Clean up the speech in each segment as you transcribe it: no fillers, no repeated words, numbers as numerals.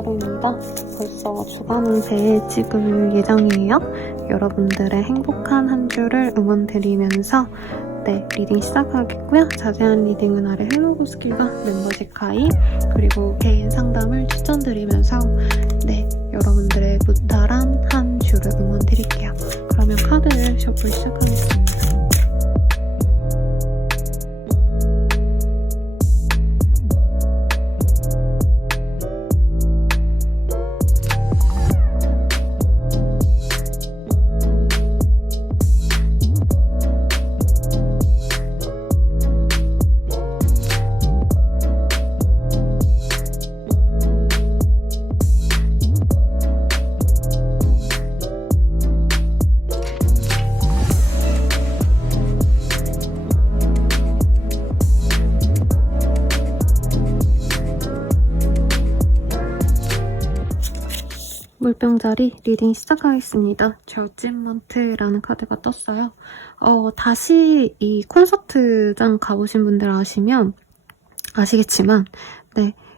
하루입니다. 벌써 주간 운세 찍을 예정이에요. 여러분들의 행복한 한 주를 응원드리면서 리딩 시작하겠고요. 자세한 리딩은 아래 헬로우 스킬과 멤버십 가입 그리고 개인 상담을 추천드리면서 여러분들의 무탈한 한 주를 응원드릴게요. 그러면 카드를 셔플 시작하겠습니다. 물병자리 리딩 시작하겠습니다. 저짓먼트라는 카드가 떴어요. 다시 이 콘서트장 가보신 분들 아시겠지만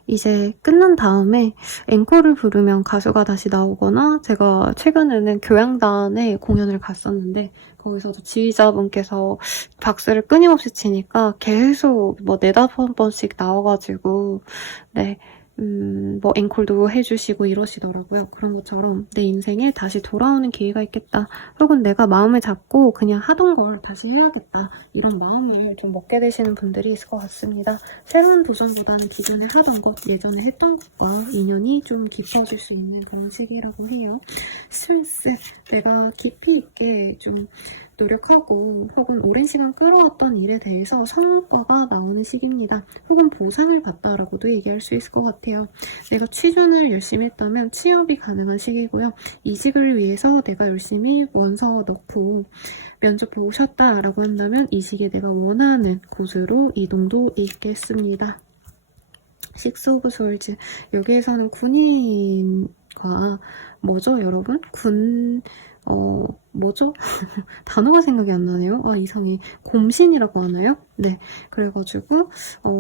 이제 끝난 다음에 앵콜을 부르면 가수가 다시 나오거나 제가 최근에는 교향단의 공연을 갔었는데 거기서도 지휘자분께서 박수를 끊임없이 치니까 계속 4-5번씩 나와가지고 앵콜도 해주시고 이러시더라고요. 그런 것처럼 내 인생에 다시 돌아오는 기회가 있겠다. 혹은 내가 마음을 잡고 그냥 하던 걸 다시 해야겠다. 이런 마음을 좀 먹게 되시는 분들이 있을 것 같습니다. 새로운 도전보다는 기존에 하던 것, 예전에 했던 것과 인연이 좀 깊어질 수 있는 그런 시기라고 해요. 스트레스, 내가 깊이 있게 좀 노력하고 혹은 오랜 시간 끌어왔던 일에 대해서 성과가 나오는 시기입니다. 혹은 보상을 받다라고도 얘기할 수 있을 것 같아요. 내가 취준을 열심히 했다면 취업이 가능한 시기고요. 이직을 위해서 내가 열심히 원서 넣고 면접 보고 쉬었다라고 한다면 이 시기에 내가 원하는 곳으로 이동도 있겠습니다. 식스 오브 솔즈, 여기에서는 군인과 뭐죠 여러분? 뭐죠? 단어가 생각이 안 나네요. 이상해. 곰신이라고 하나요? 그래가지고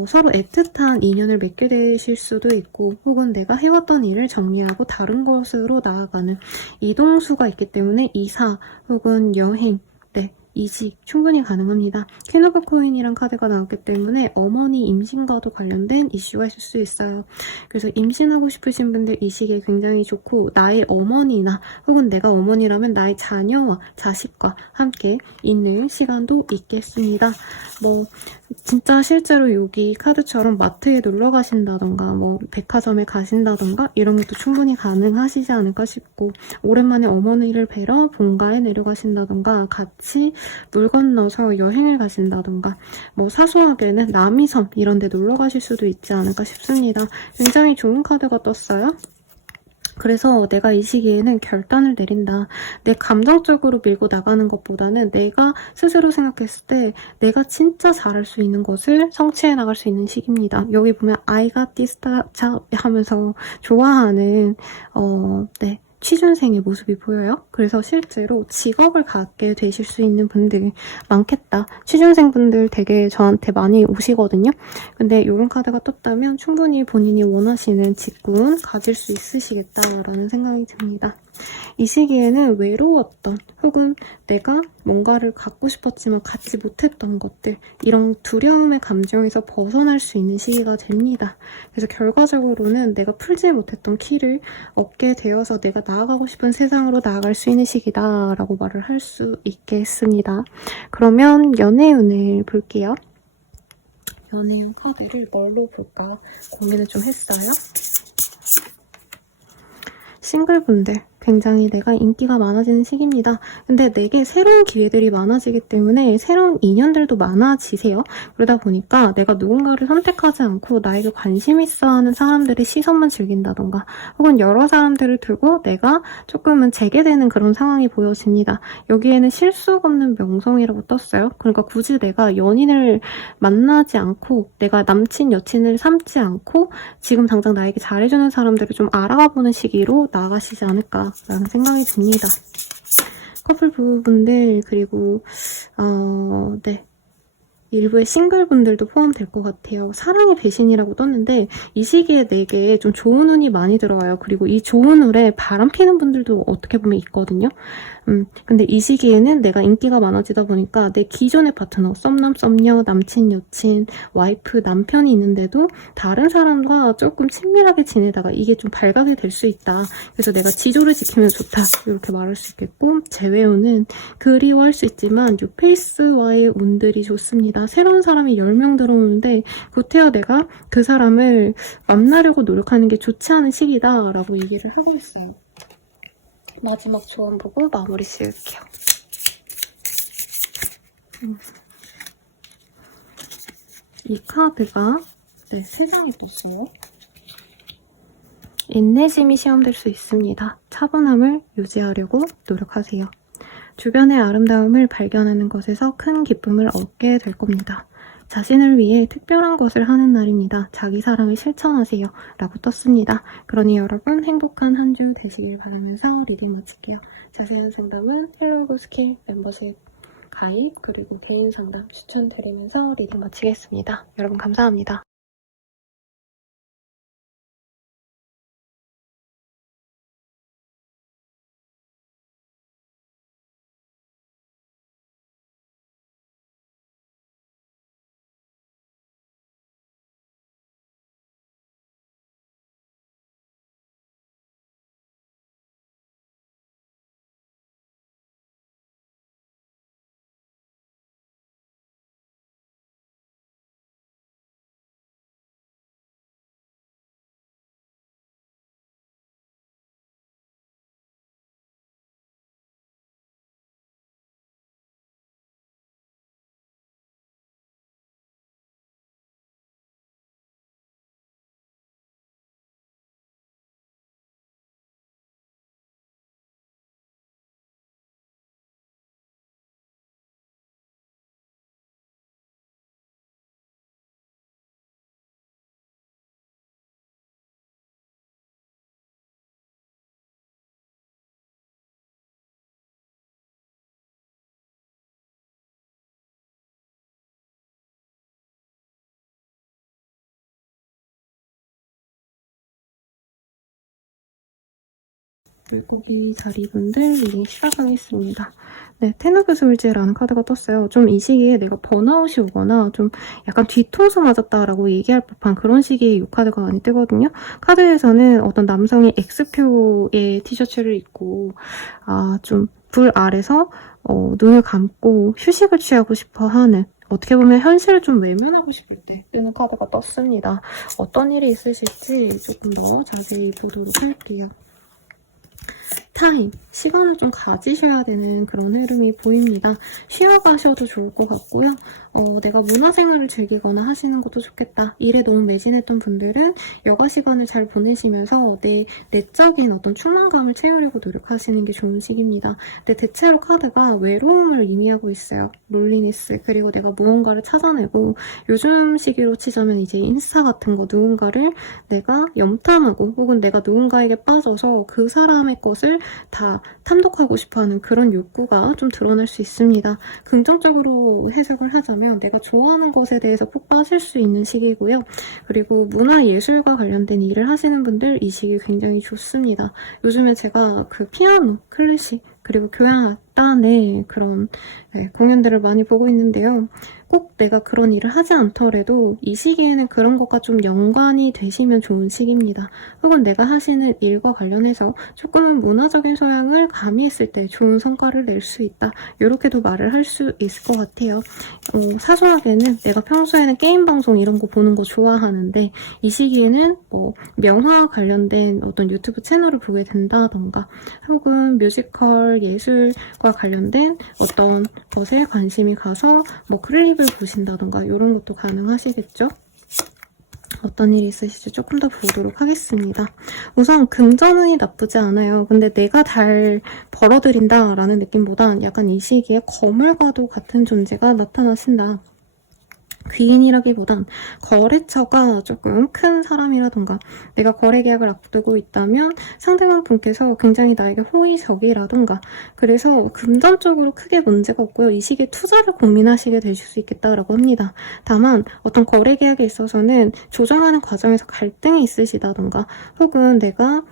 서로 애틋한 인연을 맺게 되실 수도 있고 혹은 내가 해왔던 일을 정리하고 다른 곳으로 나아가는 이동수가 있기 때문에 이사 혹은 여행 이직 충분히 가능합니다. 퀸 오브 코인이란 카드가 나왔기 때문에 어머니 임신과도 관련된 이슈가 있을 수 있어요. 그래서 임신하고 싶으신 분들 이 시기에 굉장히 좋고 나의 어머니나 혹은 내가 어머니라면 나의 자녀와 자식과 함께 있는 시간도 있겠습니다. 진짜 실제로 여기 카드처럼 마트에 놀러 가신다던가 백화점에 가신다던가 이런 것도 충분히 가능하시지 않을까 싶고 오랜만에 어머니를 뵈러 본가에 내려가신다던가 같이 물 건너서 여행을 가신다던가 사소하게는 남이섬 이런 데 놀러 가실 수도 있지 않을까 싶습니다. 굉장히 좋은 카드가 떴어요. 그래서 내가 이 시기에는 결단을 내린다. 내 감정적으로 밀고 나가는 것보다는 내가 스스로 생각했을 때 내가 진짜 잘할 수 있는 것을 성취해 나갈 수 있는 시기입니다. 여기 보면 I got this 하면서 좋아하는 취준생의 모습이 보여요. 그래서 실제로 직업을 갖게 되실 수 있는 분들 많겠다. 취준생분들 되게 저한테 많이 오시거든요. 근데 이런 카드가 떴다면 충분히 본인이 원하시는 직군 가질 수 있으시겠다라는 생각이 듭니다. 이 시기에는 외로웠던 혹은 내가 뭔가를 갖고 싶었지만 갖지 못했던 것들 이런 두려움의 감정에서 벗어날 수 있는 시기가 됩니다. 그래서 결과적으로는 내가 풀지 못했던 키를 얻게 되어서 내가 나아가고 싶은 세상으로 나아갈 수 있는 시기다 라고 말을 할 수 있겠습니다. 그러면 연애운을 볼게요. 연애운 카드를 뭘로 볼까 고민을 좀 했어요. 싱글분들 굉장히 내가 인기가 많아지는 시기입니다. 근데 내게 새로운 기회들이 많아지기 때문에 새로운 인연들도 많아지세요. 그러다 보니까 내가 누군가를 선택하지 않고 나에게 관심 있어 하는 사람들의 시선만 즐긴다던가 혹은 여러 사람들을 두고 내가 조금은 재개되는 그런 상황이 보여집니다. 여기에는 실속 없는 명성이라고 떴어요. 그러니까 굳이 내가 연인을 만나지 않고 내가 남친, 여친을 삼지 않고 지금 당장 나에게 잘해주는 사람들을 좀 알아가보는 시기로 나아가시지 않을까 라는 생각이 듭니다. 커플 부부분들 그리고 일부의 싱글분들도 포함될 것 같아요. 사랑의 배신이라고 떴는데 이 시기에 내게 좀 좋은 운이 많이 들어와요. 그리고 이 좋은 운에 바람 피는 분들도 어떻게 보면 있거든요. 근데 이 시기에는 내가 인기가 많아지다 보니까 내 기존의 파트너, 썸남, 썸녀, 남친, 여친, 와이프, 남편이 있는데도 다른 사람과 조금 친밀하게 지내다가 이게 좀 발각이 될 수 있다. 그래서 내가 지조를 지키면 좋다. 이렇게 말할 수 있겠고, 재회운은 그리워할 수 있지만 뉴페이스와의 운들이 좋습니다. 새로운 사람이 10명 들어오는데 구태여 내가 그 사람을 만나려고 노력하는 게 좋지 않은 시기다 라고 얘기를 하고 있어요. 마지막 조언 보고 마무리 지을게요. 이 카드가 3장이 떴어요. 인내심이 시험될 수 있습니다. 차분함을 유지하려고 노력하세요. 주변의 아름다움을 발견하는 것에서 큰 기쁨을 얻게 될 겁니다. 자신을 위해 특별한 것을 하는 날입니다. 자기 사랑을 실천하세요. 라고 떴습니다. 그러니 여러분 행복한 한 주 되시길 바라면서 리딩 마칠게요. 자세한 상담은 헬로고 스킬 멤버십 가입 그리고 개인 상담 추천드리면서 리딩 마치겠습니다. 여러분 감사합니다. 물고기 자리분들 리딩 시작하겠습니다. 네, 테누브술제라는 카드가 떴어요. 좀 이 시기에 내가 번아웃이 오거나 좀 약간 뒤통수 맞았다라고 얘기할 법한 그런 시기에 이 카드가 많이 뜨거든요. 카드에서는 어떤 남성이 X표의 티셔츠를 입고 좀 불 아래서 눈을 감고 휴식을 취하고 싶어 하는 어떻게 보면 현실을 좀 외면하고 싶을 때 뜨는 카드가 떴습니다. 어떤 일이 있으실지 조금 더 자세히 보도록 할게요. 타임, 시간을 좀 가지셔야 되는 그런 흐름이 보입니다. 쉬어가셔도 좋을 것 같고요. 내가 문화생활을 즐기거나 하시는 것도 좋겠다. 일에 너무 매진했던 분들은 여가 시간을 잘 보내시면서 내 내적인 어떤 충만감을 채우려고 노력하시는 게 좋은 시기입니다. 근데 대체로 카드가 외로움을 의미하고 있어요. 롤리니스, 그리고 내가 무언가를 찾아내고 요즘 시기로 치자면 이제 인스타 같은 거 누군가를 내가 염탐하고 혹은 내가 누군가에게 빠져서 그 사람의 것을 다 탐독하고 싶어하는 그런 욕구가 좀 드러날 수 있습니다. 긍정적으로 해석을 하자면 내가 좋아하는 것에 대해서 푹 빠질 수 있는 시기고요. 그리고 문화예술과 관련된 일을 하시는 분들 이 시기 굉장히 좋습니다. 요즘에 제가 그 피아노, 클래식, 그리고 교향악단의 그런 공연들을 많이 보고 있는데요. 꼭 내가 그런 일을 하지 않더라도 이 시기에는 그런 것과 좀 연관이 되시면 좋은 시기입니다. 혹은 내가 하시는 일과 관련해서 조금은 문화적인 소양을 가미했을 때 좋은 성과를 낼 수 있다. 이렇게도 말을 할 수 있을 것 같아요. 사소하게는 내가 평소에는 게임 방송 이런 거 보는 거 좋아하는데 이 시기에는 뭐 명화와 관련된 어떤 유튜브 채널을 보게 된다던가 혹은 뮤지컬 예술과 관련된 어떤 것에 관심이 가서 뭐 클립을 보신다던가 이런 것도 가능하시겠죠? 어떤 일이 있으실지 조금 더 보도록 하겠습니다. 우선 금전운이 나쁘지 않아요. 근데 내가 잘 벌어들인다라는 느낌보단 약간 이 시기에 거물과도 같은 존재가 나타나신다. 귀인이라기보단 거래처가 조금 큰 사람이라던가 내가 거래 계약을 앞두고 있다면 상대방 분께서 굉장히 나에게 호의적이라던가 그래서 금전적으로 크게 문제가 없고요. 이 시기에 투자를 고민하시게 되실 수 있겠다라고 합니다. 다만 어떤 거래 계약에 있어서는 조정하는 과정에서 갈등이 있으시다던가 혹은 내가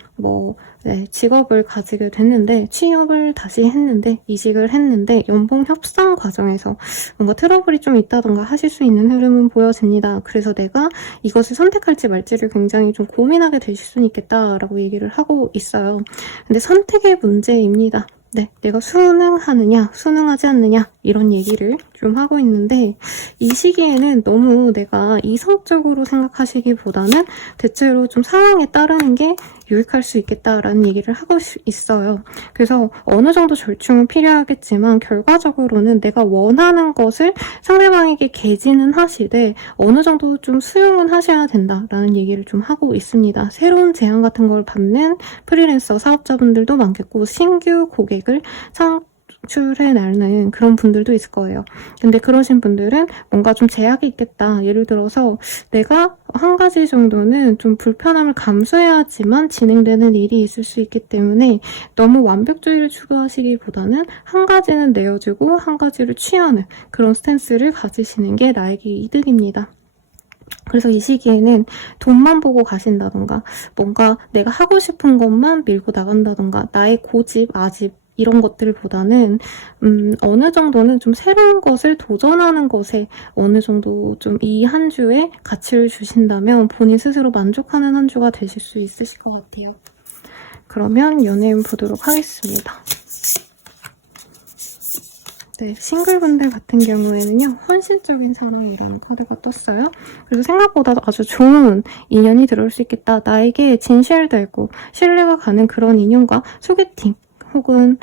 직업을 가지게 됐는데 취업을 다시 했는데 이직을 했는데 연봉 협상 과정에서 뭔가 트러블이 좀 있다던가 하실 수 있는 흐름은 보여집니다. 그래서 내가 이것을 선택할지 말지를 굉장히 좀 고민하게 되실 수는 있겠다라고 얘기를 하고 있어요. 근데 선택의 문제입니다. 네, 내가 순응하느냐, 순응하지 않느냐 이런 얘기를 좀 하고 있는데 이 시기에는 너무 내가 이성적으로 생각하시기보다는 대체로 좀 상황에 따르는 게 유익할 수 있겠다라는 얘기를 하고 있어요. 그래서 어느 정도 절충은 필요하겠지만 결과적으로는 내가 원하는 것을 상대방에게 개진은 하시되 어느 정도 좀 수용은 하셔야 된다라는 얘기를 좀 하고 있습니다. 새로운 제안 같은 걸 받는 프리랜서 사업자분들도 많겠고 신규 고객을 창출해내는 그런 분들도 있을 거예요. 근데 그러신 분들은 뭔가 좀 제약이 있겠다. 예를 들어서 내가 한 가지 정도는 좀 불편함을 감수해야지만 진행되는 일이 있을 수 있기 때문에 너무 완벽주의를 추구하시기보다는 한 가지는 내어주고 한 가지를 취하는 그런 스탠스를 가지시는 게 나에게 이득입니다. 그래서 이 시기에는 돈만 보고 가신다던가 뭔가 내가 하고 싶은 것만 밀고 나간다던가 나의 고집, 아집 이런 것들보다는 어느 정도는 좀 새로운 것을 도전하는 것에 어느 정도 좀 이 한 주에 가치를 주신다면 본인 스스로 만족하는 한 주가 되실 수 있으실 것 같아요. 그러면 연애운 보도록 하겠습니다. 네, 싱글분들 같은 경우에는요, 헌신적인 사랑이라는 카드가 떴어요. 그래서 생각보다 아주 좋은 인연이 들어올 수 있겠다. 나에게 진실되고 신뢰가 가는 그런 인연과 소개팅, 혹은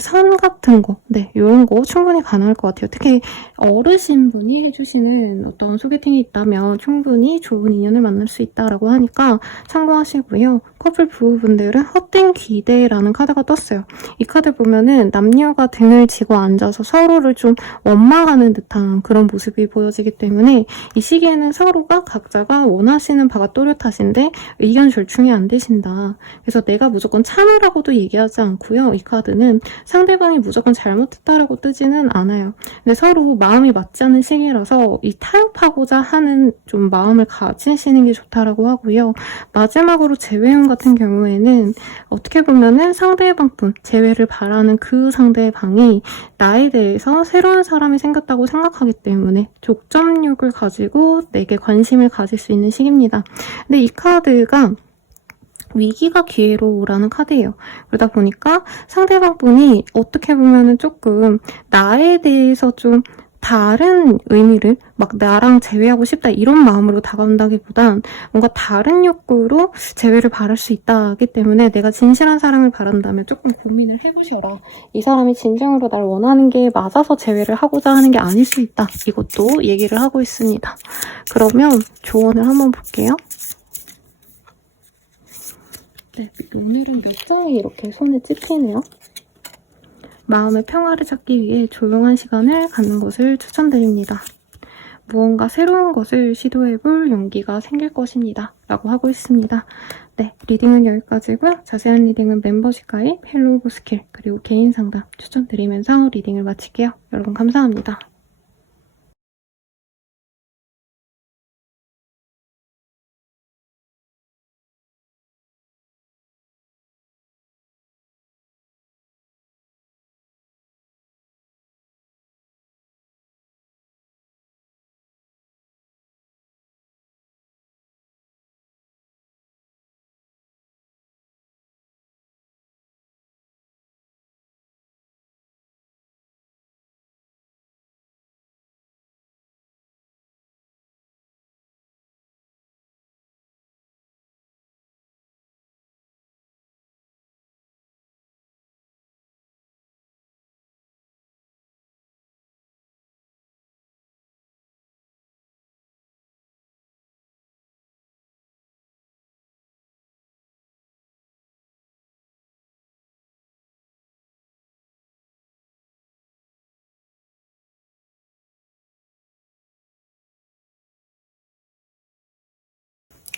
선 같은 거, 네, 이런 거 충분히 가능할 것 같아요. 특히 어르신분이 해주시는 어떤 소개팅이 있다면 충분히 좋은 인연을 만날 수 있다라고 하니까 참고하시고요. 커플 부부분들은 헛된 기대라는 카드가 떴어요. 이 카드 보면은 남녀가 등을 지고 앉아서 서로를 좀 원망하는 듯한 그런 모습이 보여지기 때문에 이 시기에는 서로가 각자가 원하시는 바가 또렷하신데 의견 절충이 안 되신다. 그래서 내가 무조건 참으라고도 얘기하지 않고요. 이 카드는 상대방이 무조건 잘못했다라고 뜨지는 않아요. 근데 서로 마음이 맞지 않는 시기라서 이 타협하고자 하는 좀 마음을 가지시는 게 좋다라고 하고요. 마지막으로 재회운 같은 경우에는 어떻게 보면은 상대방분, 재회를 바라는 그 상대방이 나에 대해서 새로운 사람이 생겼다고 생각하기 때문에 족점력을 가지고 내게 관심을 가질 수 있는 시기입니다. 근데 이 카드가 위기가 기회로라는 카드예요. 그러다 보니까 상대방 분이 어떻게 보면은 조금 나에 대해서 좀 다른 의미를 막 나랑 재회하고 싶다 이런 마음으로 다가온다기보단 뭔가 다른 욕구로 재회를 바랄 수 있다기 때문에 내가 진실한 사랑을 바란다면 조금 고민을 해보셔라. 이 사람이 진정으로 날 원하는 게 맞아서 재회를 하고자 하는 게 아닐 수 있다. 이것도 얘기를 하고 있습니다. 그러면 조언을 한번 볼게요. 네, 오늘은 몇 장이 이렇게 손에 찝히네요. 마음의 평화를 찾기 위해 조용한 시간을 갖는 것을 추천드립니다. 무언가 새로운 것을 시도해볼 용기가 생길 것입니다. 라고 하고 있습니다. 네, 리딩은 여기까지고요. 자세한 리딩은 멤버십 가입, 헬로우 스킬, 그리고 개인 상담 추천드리면서 리딩을 마칠게요. 여러분 감사합니다.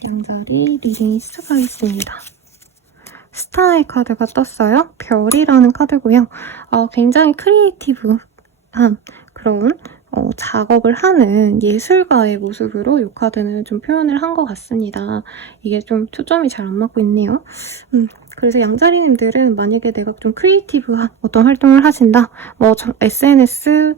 양자리 리딩 시작하겠습니다. 스타의 카드가 떴어요. 별이라는 카드고요. 굉장히 크리에이티브한 그런 작업을 하는 예술가의 모습으로 이 카드는 좀 표현을 한 것 같습니다. 이게 좀 초점이 잘 안 맞고 있네요. 그래서 양자리님들은 만약에 내가 좀 크리에이티브한 어떤 활동을 하신다, SNS,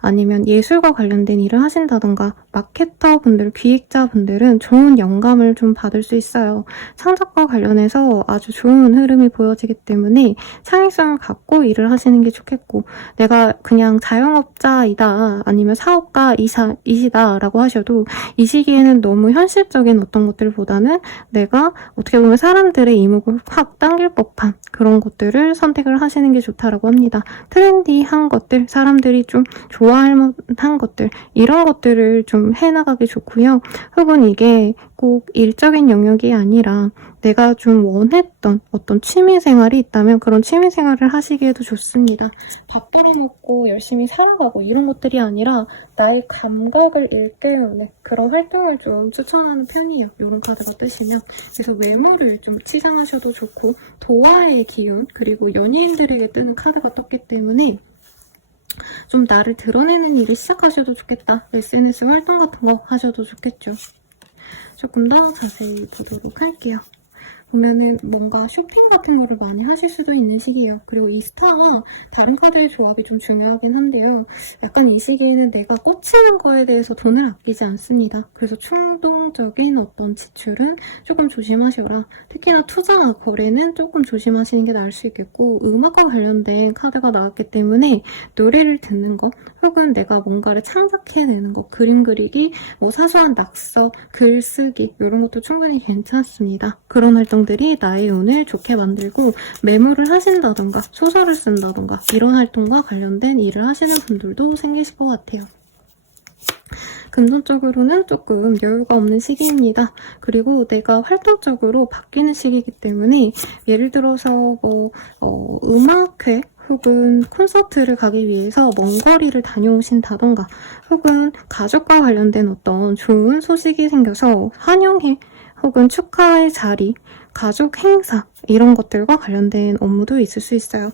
아니면 예술과 관련된 일을 하신다던가 마케터 분들, 기획자 분들은 좋은 영감을 좀 받을 수 있어요. 창작과 관련해서 아주 좋은 흐름이 보여지기 때문에 창의성을 갖고 일을 하시는 게 좋겠고, 내가 그냥 자영업자이다 아니면 사업가이시다 라고 하셔도 이 시기에는 너무 현실적인 어떤 것들보다는 내가 어떻게 보면 사람들의 이목을 확 당길 법한 그런 것들을 선택을 하시는 게 좋다라고 합니다. 트렌디한 것들, 사람들이 좀 좋아할 만한 것들, 이런 것들을 좀 해나가기 좋고요. 혹은 이게 꼭 일적인 영역이 아니라 내가 좀 원했던 어떤 취미생활이 있다면 그런 취미생활을 하시기에도 좋습니다. 밥 벌어먹고 열심히 살아가고 이런 것들이 아니라 나의 감각을 일깨우는 그런 활동을 좀 추천하는 편이에요. 이런 카드가 뜨시면. 그래서 외모를 좀 치장하셔도 좋고, 도화의 기운, 그리고 연예인들에게 뜨는 카드가 떴기 때문에 좀 나를 드러내는 일을 시작하셔도 좋겠다. SNS 활동 같은 거 하셔도 좋겠죠. 조금 더 자세히 보도록 할게요. 보면은 뭔가 쇼핑 같은 거를 많이 하실 수도 있는 시기예요. 그리고 이 스타와 다른 카드의 조합이 좀 중요하긴 한데요. 약간 이 시기에는 내가 꽂히는 거에 대해서 돈을 아끼지 않습니다. 그래서 충동적인 어떤 지출은 조금 조심하셔라. 특히나 투자 거래는 조금 조심하시는 게 나을 수 있겠고, 음악과 관련된 카드가 나왔기 때문에 노래를 듣는 거, 혹은 내가 뭔가를 창작해내는 거, 그림 그리기, 사소한 낙서, 글쓰기 이런 것도 충분히 괜찮습니다. 그런 활동들이 나의 운을 좋게 만들고, 메모를 하신다던가 소설을 쓴다던가 이런 활동과 관련된 일을 하시는 분들도 생기실 것 같아요. 금전적으로는 조금 여유가 없는 시기입니다. 그리고 내가 활동적으로 바뀌는 시기이기 때문에 예를 들어서 음악회 혹은 콘서트를 가기 위해서 먼 거리를 다녀오신다던가, 혹은 가족과 관련된 어떤 좋은 소식이 생겨서 환영회 혹은 축하의 자리, 가족 행사 이런 것들과 관련된 업무도 있을 수 있어요.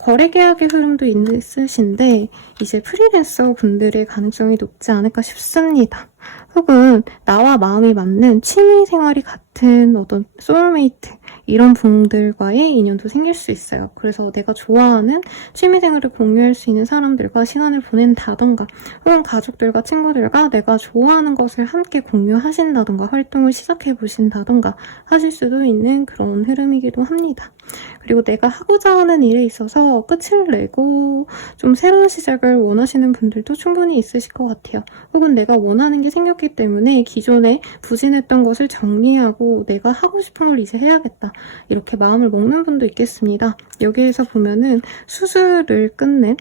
거래 계약의 흐름도 있으신데 이제 프리랜서 분들의 가능성이 높지 않을까 싶습니다. 혹은 나와 마음이 맞는 취미 생활이 같은 어떤 소울메이트 이런 분들과의 인연도 생길 수 있어요. 그래서 내가 좋아하는 취미 생활을 공유할 수 있는 사람들과 시간을 보낸다던가, 혹은 가족들과 친구들과 내가 좋아하는 것을 함께 공유하신다던가 활동을 시작해 보신다던가 하실 수도 있는 그런 흐름이기도 합니다. 그리고 내가 하고자 하는 일에 있어서 끝을 내고 좀 새로운 시작을 원하시는 분들도 충분히 있으실 것 같아요. 혹은 내가 원하는 게 생겼기 때문에 기존에 부진했던 것을 정리하고 내가 하고 싶은 걸 이제 해야겠다, 이렇게 마음을 먹는 분도 있겠습니다. 여기에서 보면은 수술을 끝낸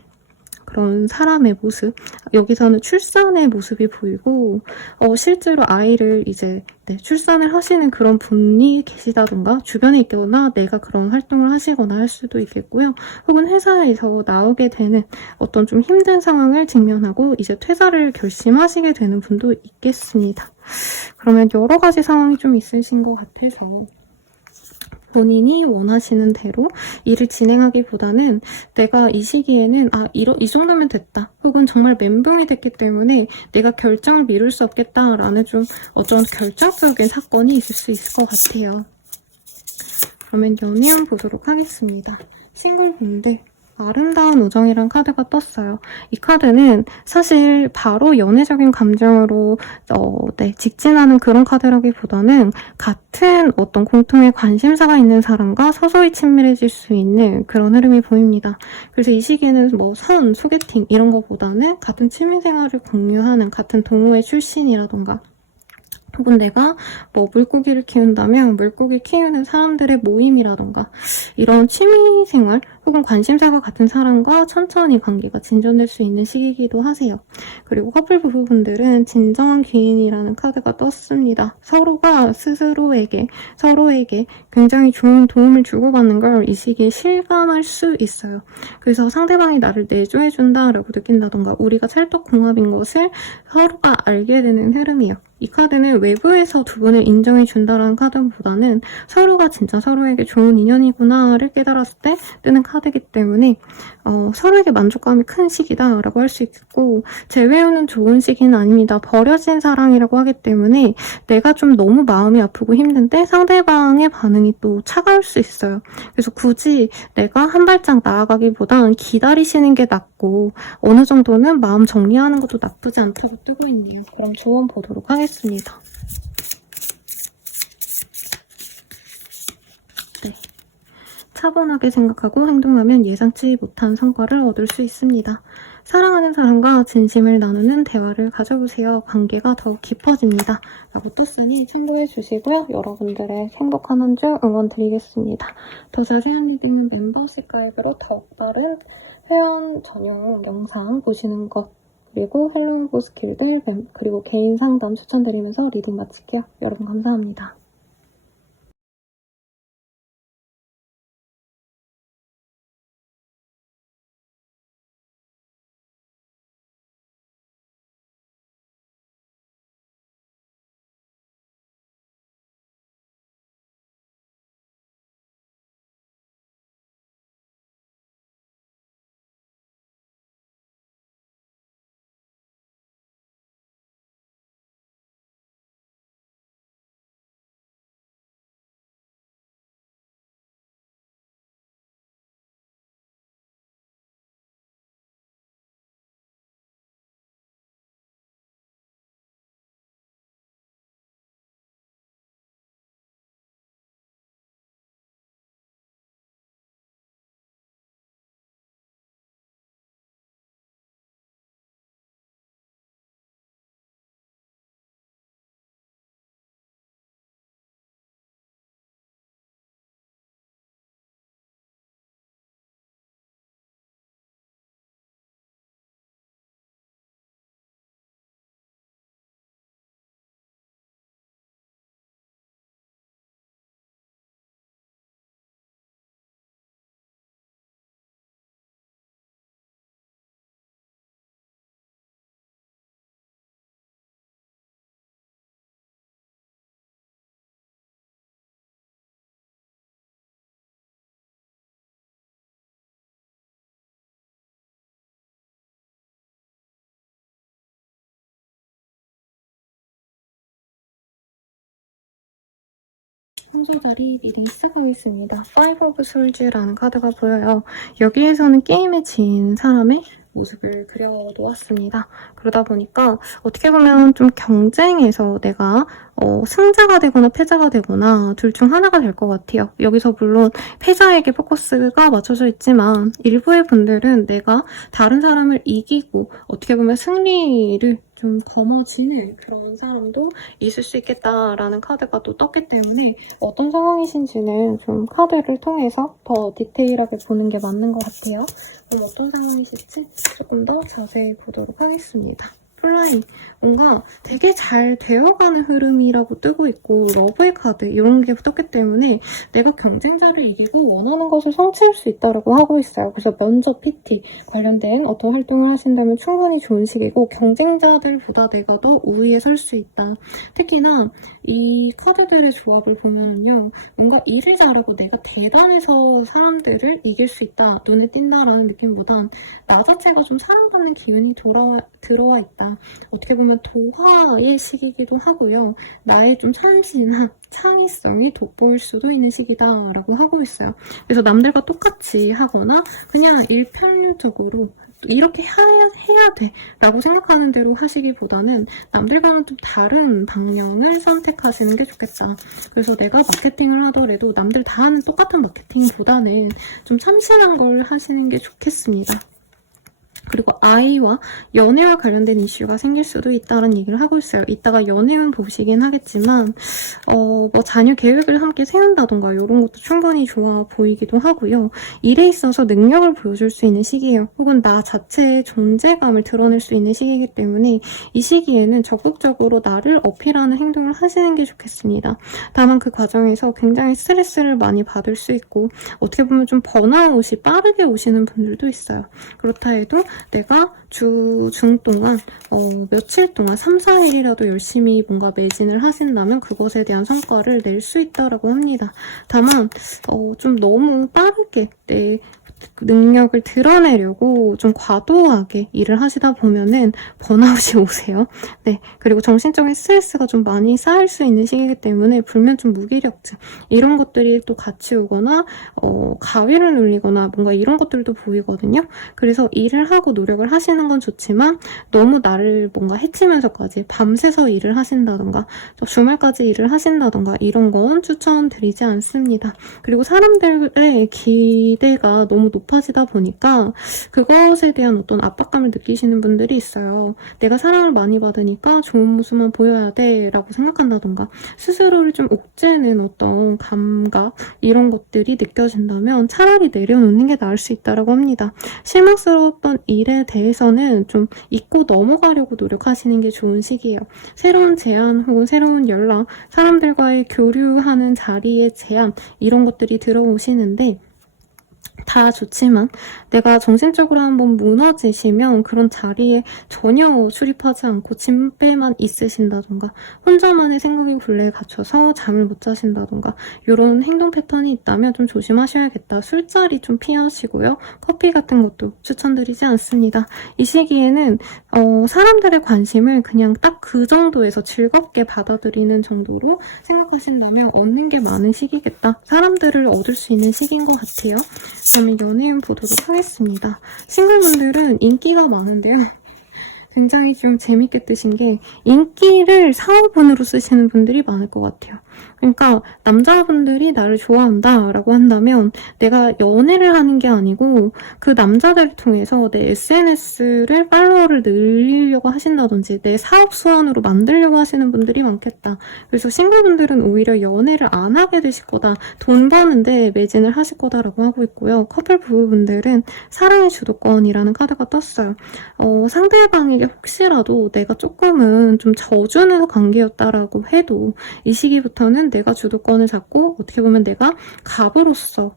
그런 사람의 모습, 여기서는 출산의 모습이 보이고, 실제로 아이를 이제 출산을 하시는 그런 분이 계시다던가 주변에 있거나 내가 그런 활동을 하시거나 할 수도 있겠고요. 혹은 회사에서 나오게 되는 어떤 좀 힘든 상황을 직면하고 이제 퇴사를 결심하시게 되는 분도 있겠습니다. 그러면 여러 가지 상황이 좀 있으신 것 같아서 본인이 원하시는 대로 일을 진행하기보다는 내가 이 시기에는 이 정도면 됐다, 혹은 정말 멘붕이 됐기 때문에 내가 결정을 미룰 수 없겠다라는 좀 어떤 결정적인 사건이 있을 수 있을 것 같아요. 그러면 연애운 보도록 하겠습니다. 싱글분들, 아름다운 우정이란 카드가 떴어요. 이 카드는 사실 바로 연애적인 감정으로 직진하는 그런 카드라기보다는 같은 어떤 공통의 관심사가 있는 사람과 서서히 친밀해질 수 있는 그런 흐름이 보입니다. 그래서 이 시기에는 소개팅 이런 것보다는 같은 취미생활을 공유하는 같은 동호회 출신이라던가, 혹은 내가 물고기를 키운다면 물고기 키우는 사람들의 모임이라던가 이런 취미생활 혹은 관심사가 같은 사람과 천천히 관계가 진전될 수 있는 시기이기도 하세요. 그리고 커플 부부분들은 진정한 귀인이라는 카드가 떴습니다. 서로가 스스로에게 서로에게 굉장히 좋은 도움을 주고받는 걸 이 시기에 실감할 수 있어요. 그래서 상대방이 나를 내조해준다라고 느낀다던가 우리가 찰떡궁합인 것을 서로가 알게 되는 흐름이에요. 이 카드는 외부에서 두 분을 인정해준다라는 카드보다는 서로가 진짜 서로에게 좋은 인연이구나를 깨달았을 때 뜨는 카드이기 때문에 서로에게 만족감이 큰 시기다라고 할 수 있고 재회오는 좋은 시기는 아닙니다. 버려진 사랑이라고 하기 때문에 내가 좀 너무 마음이 아프고 힘든데 상대방의 반응이 또 차가울 수 있어요. 그래서 굳이 내가 한 발짝 나아가기보단 기다리시는 게 낫고 어느 정도는 마음 정리하는 것도 나쁘지 않다고 뜨고 있네요. 그럼 조언 보도록 하겠습니다. 네. 차분하게 생각하고 행동하면 예상치 못한 성과를 얻을 수 있습니다. 사랑하는 사람과 진심을 나누는 대화를 가져보세요. 관계가 더욱 깊어집니다. 라고 떴으니 참고해 주시고요. 여러분들의 행복한 한 주 응원 드리겠습니다. 더 자세한 리딩은 멤버십 가입으로 더욱 빠른 회원 전용 영상 보시는 것 그리고 헬로우 보스킬들 그리고 개인 상담 추천드리면서 리딩 마칠게요. 여러분 감사합니다. 한 조자리 리딩 시작하겠습니다. 파이브 오브 솔즈라는 카드가 보여요. 여기에서는 게임에 지인 사람의 모습을 그려놓았습니다. 그러다 보니까 어떻게 보면 좀 경쟁에서 내가 승자가 되거나 패자가 되거나 둘 중 하나가 될 것 같아요. 여기서 물론 패자에게 포커스가 맞춰져 있지만 일부의 분들은 내가 다른 사람을 이기고 어떻게 보면 승리를 좀 거머쥐는 그런 사람도 있을 수 있겠다라는 카드가 또 떴기 때문에 어떤 상황이신지는 좀 카드를 통해서 더 디테일하게 보는 게 맞는 것 같아요. 그럼 어떤 상황이실지 조금 더 자세히 보도록 하겠습니다. 플라이 뭔가 되게 잘 되어가는 흐름이라고 뜨고 있고 러브의 카드 이런 게 떴기 때문에 내가 경쟁자를 이기고 원하는 것을 성취할 수 있다고 하고 있어요. 그래서 면접, PT 관련된 어떤 활동을 하신다면 충분히 좋은 시기고 경쟁자들보다 내가 더 우위에 설 수 있다. 특히나 이 카드들의 조합을 보면요. 뭔가 일을 잘하고 내가 대단해서 사람들을 이길 수 있다. 눈에 띈다라는 느낌보단 나 자체가 좀 사랑받는 기운이 들어와 있다. 어떻게 보면 도화의 시기이기도 하고요. 나의 좀 참신한 창의성이 돋보일 수도 있는 시기다라고 하고 있어요. 그래서 남들과 똑같이 하거나 그냥 일편적으로 이렇게 해야 돼 라고 생각하는 대로 하시기보다는 남들과는 좀 다른 방향을 선택하시는 게 좋겠다. 그래서 내가 마케팅을 하더라도 남들 다 하는 똑같은 마케팅보다는 좀 참신한 걸 하시는 게 좋겠습니다. 그리고 아이와 연애와 관련된 이슈가 생길 수도 있다는 얘기를 하고 있어요. 이따가 연애운 보시긴 하겠지만 뭐 자녀 계획을 함께 세운다던가 이런 것도 충분히 좋아 보이기도 하고요. 일에 있어서 능력을 보여줄 수 있는 시기예요. 혹은 나 자체의 존재감을 드러낼 수 있는 시기이기 때문에 이 시기에는 적극적으로 나를 어필하는 행동을 하시는 게 좋겠습니다. 다만 그 과정에서 굉장히 스트레스를 많이 받을 수 있고 어떻게 보면 좀 번아웃이 빠르게 오시는 분들도 있어요. 그렇다 해도 내가 중 동안 며칠 동안 3, 4일이라도 열심히 뭔가 매진을 하신다면 그것에 대한 성과를 낼 수 있다라고 합니다. 다만 좀 너무 빠르게 내 능력을 드러내려고 좀 과도하게 일을 하시다 보면은 번아웃이 오세요. 네. 그리고 정신적인 스트레스가 좀 많이 쌓일 수 있는 시기이기 때문에 불면증, 무기력증 이런 것들이 또 같이 오거나 가위를 눌리거나 뭔가 이런 것들도 보이거든요. 그래서 일을 하고 노력을 하시는 건 좋지만 너무 나를 뭔가 해치면서까지 밤새서 일을 하신다던가 주말까지 일을 하신다던가 이런 건 추천드리지 않습니다. 그리고 사람들의 기대가 너무 높아지다 보니까 그것에 대한 어떤 압박감을 느끼시는 분들이 있어요. 내가 사랑을 많이 받으니까 좋은 모습만 보여야 돼 라고 생각한다던가 스스로를 좀 옥죄는 어떤 감각 이런 것들이 느껴진다면 차라리 내려놓는 게 나을 수 있다고 합니다. 실망스러웠던 일에 대해서는 좀 잊고 넘어가려고 노력하시는 게 좋은 시기예요. 새로운 제안 혹은 새로운 연락, 사람들과의 교류하는 자리의 제안 이런 것들이 들어오시는데 다 좋지만 내가 정신적으로 한번 무너지시면 그런 자리에 전혀 출입하지 않고 침대만 있으신다던가 혼자만의 생각의 굴레에 갇혀서 잠을 못 자신다던가 이런 행동 패턴이 있다면 좀 조심하셔야겠다. 술자리 좀 피하시고요. 커피 같은 것도 추천드리지 않습니다. 이 시기에는 사람들의 관심을 그냥 딱 그 정도에서 즐겁게 받아들이는 정도로 생각하신다면 얻는 게 많은 시기겠다. 사람들을 얻을 수 있는 시기인 것 같아요. 그러면 연예인 보도록 하겠습니다. 싱글분들은 인기가 많은데요. 굉장히 좀 재밌게 뜨신 게 인기를 사업운으로 쓰시는 분들이 많을 것 같아요. 그러니까 남자분들이 나를 좋아한다 라고 한다면 내가 연애를 하는 게 아니고 그 남자들을 통해서 내 SNS를 팔로워를 늘리려고 하신다든지 내 사업 수완으로 만들려고 하시는 분들이 많겠다. 그래서 싱글분들은 오히려 연애를 안 하게 되실 거다. 돈 버는데 매진을 하실 거다라고 하고 있고요. 커플 부부분들은 사랑의 주도권이라는 카드가 떴어요. 상대방에게 혹시라도 내가 조금은 좀 져주는 관계였다라고 해도 이 시기부터는 내가 주도권을 잡고 어떻게 보면 내가 갑으로서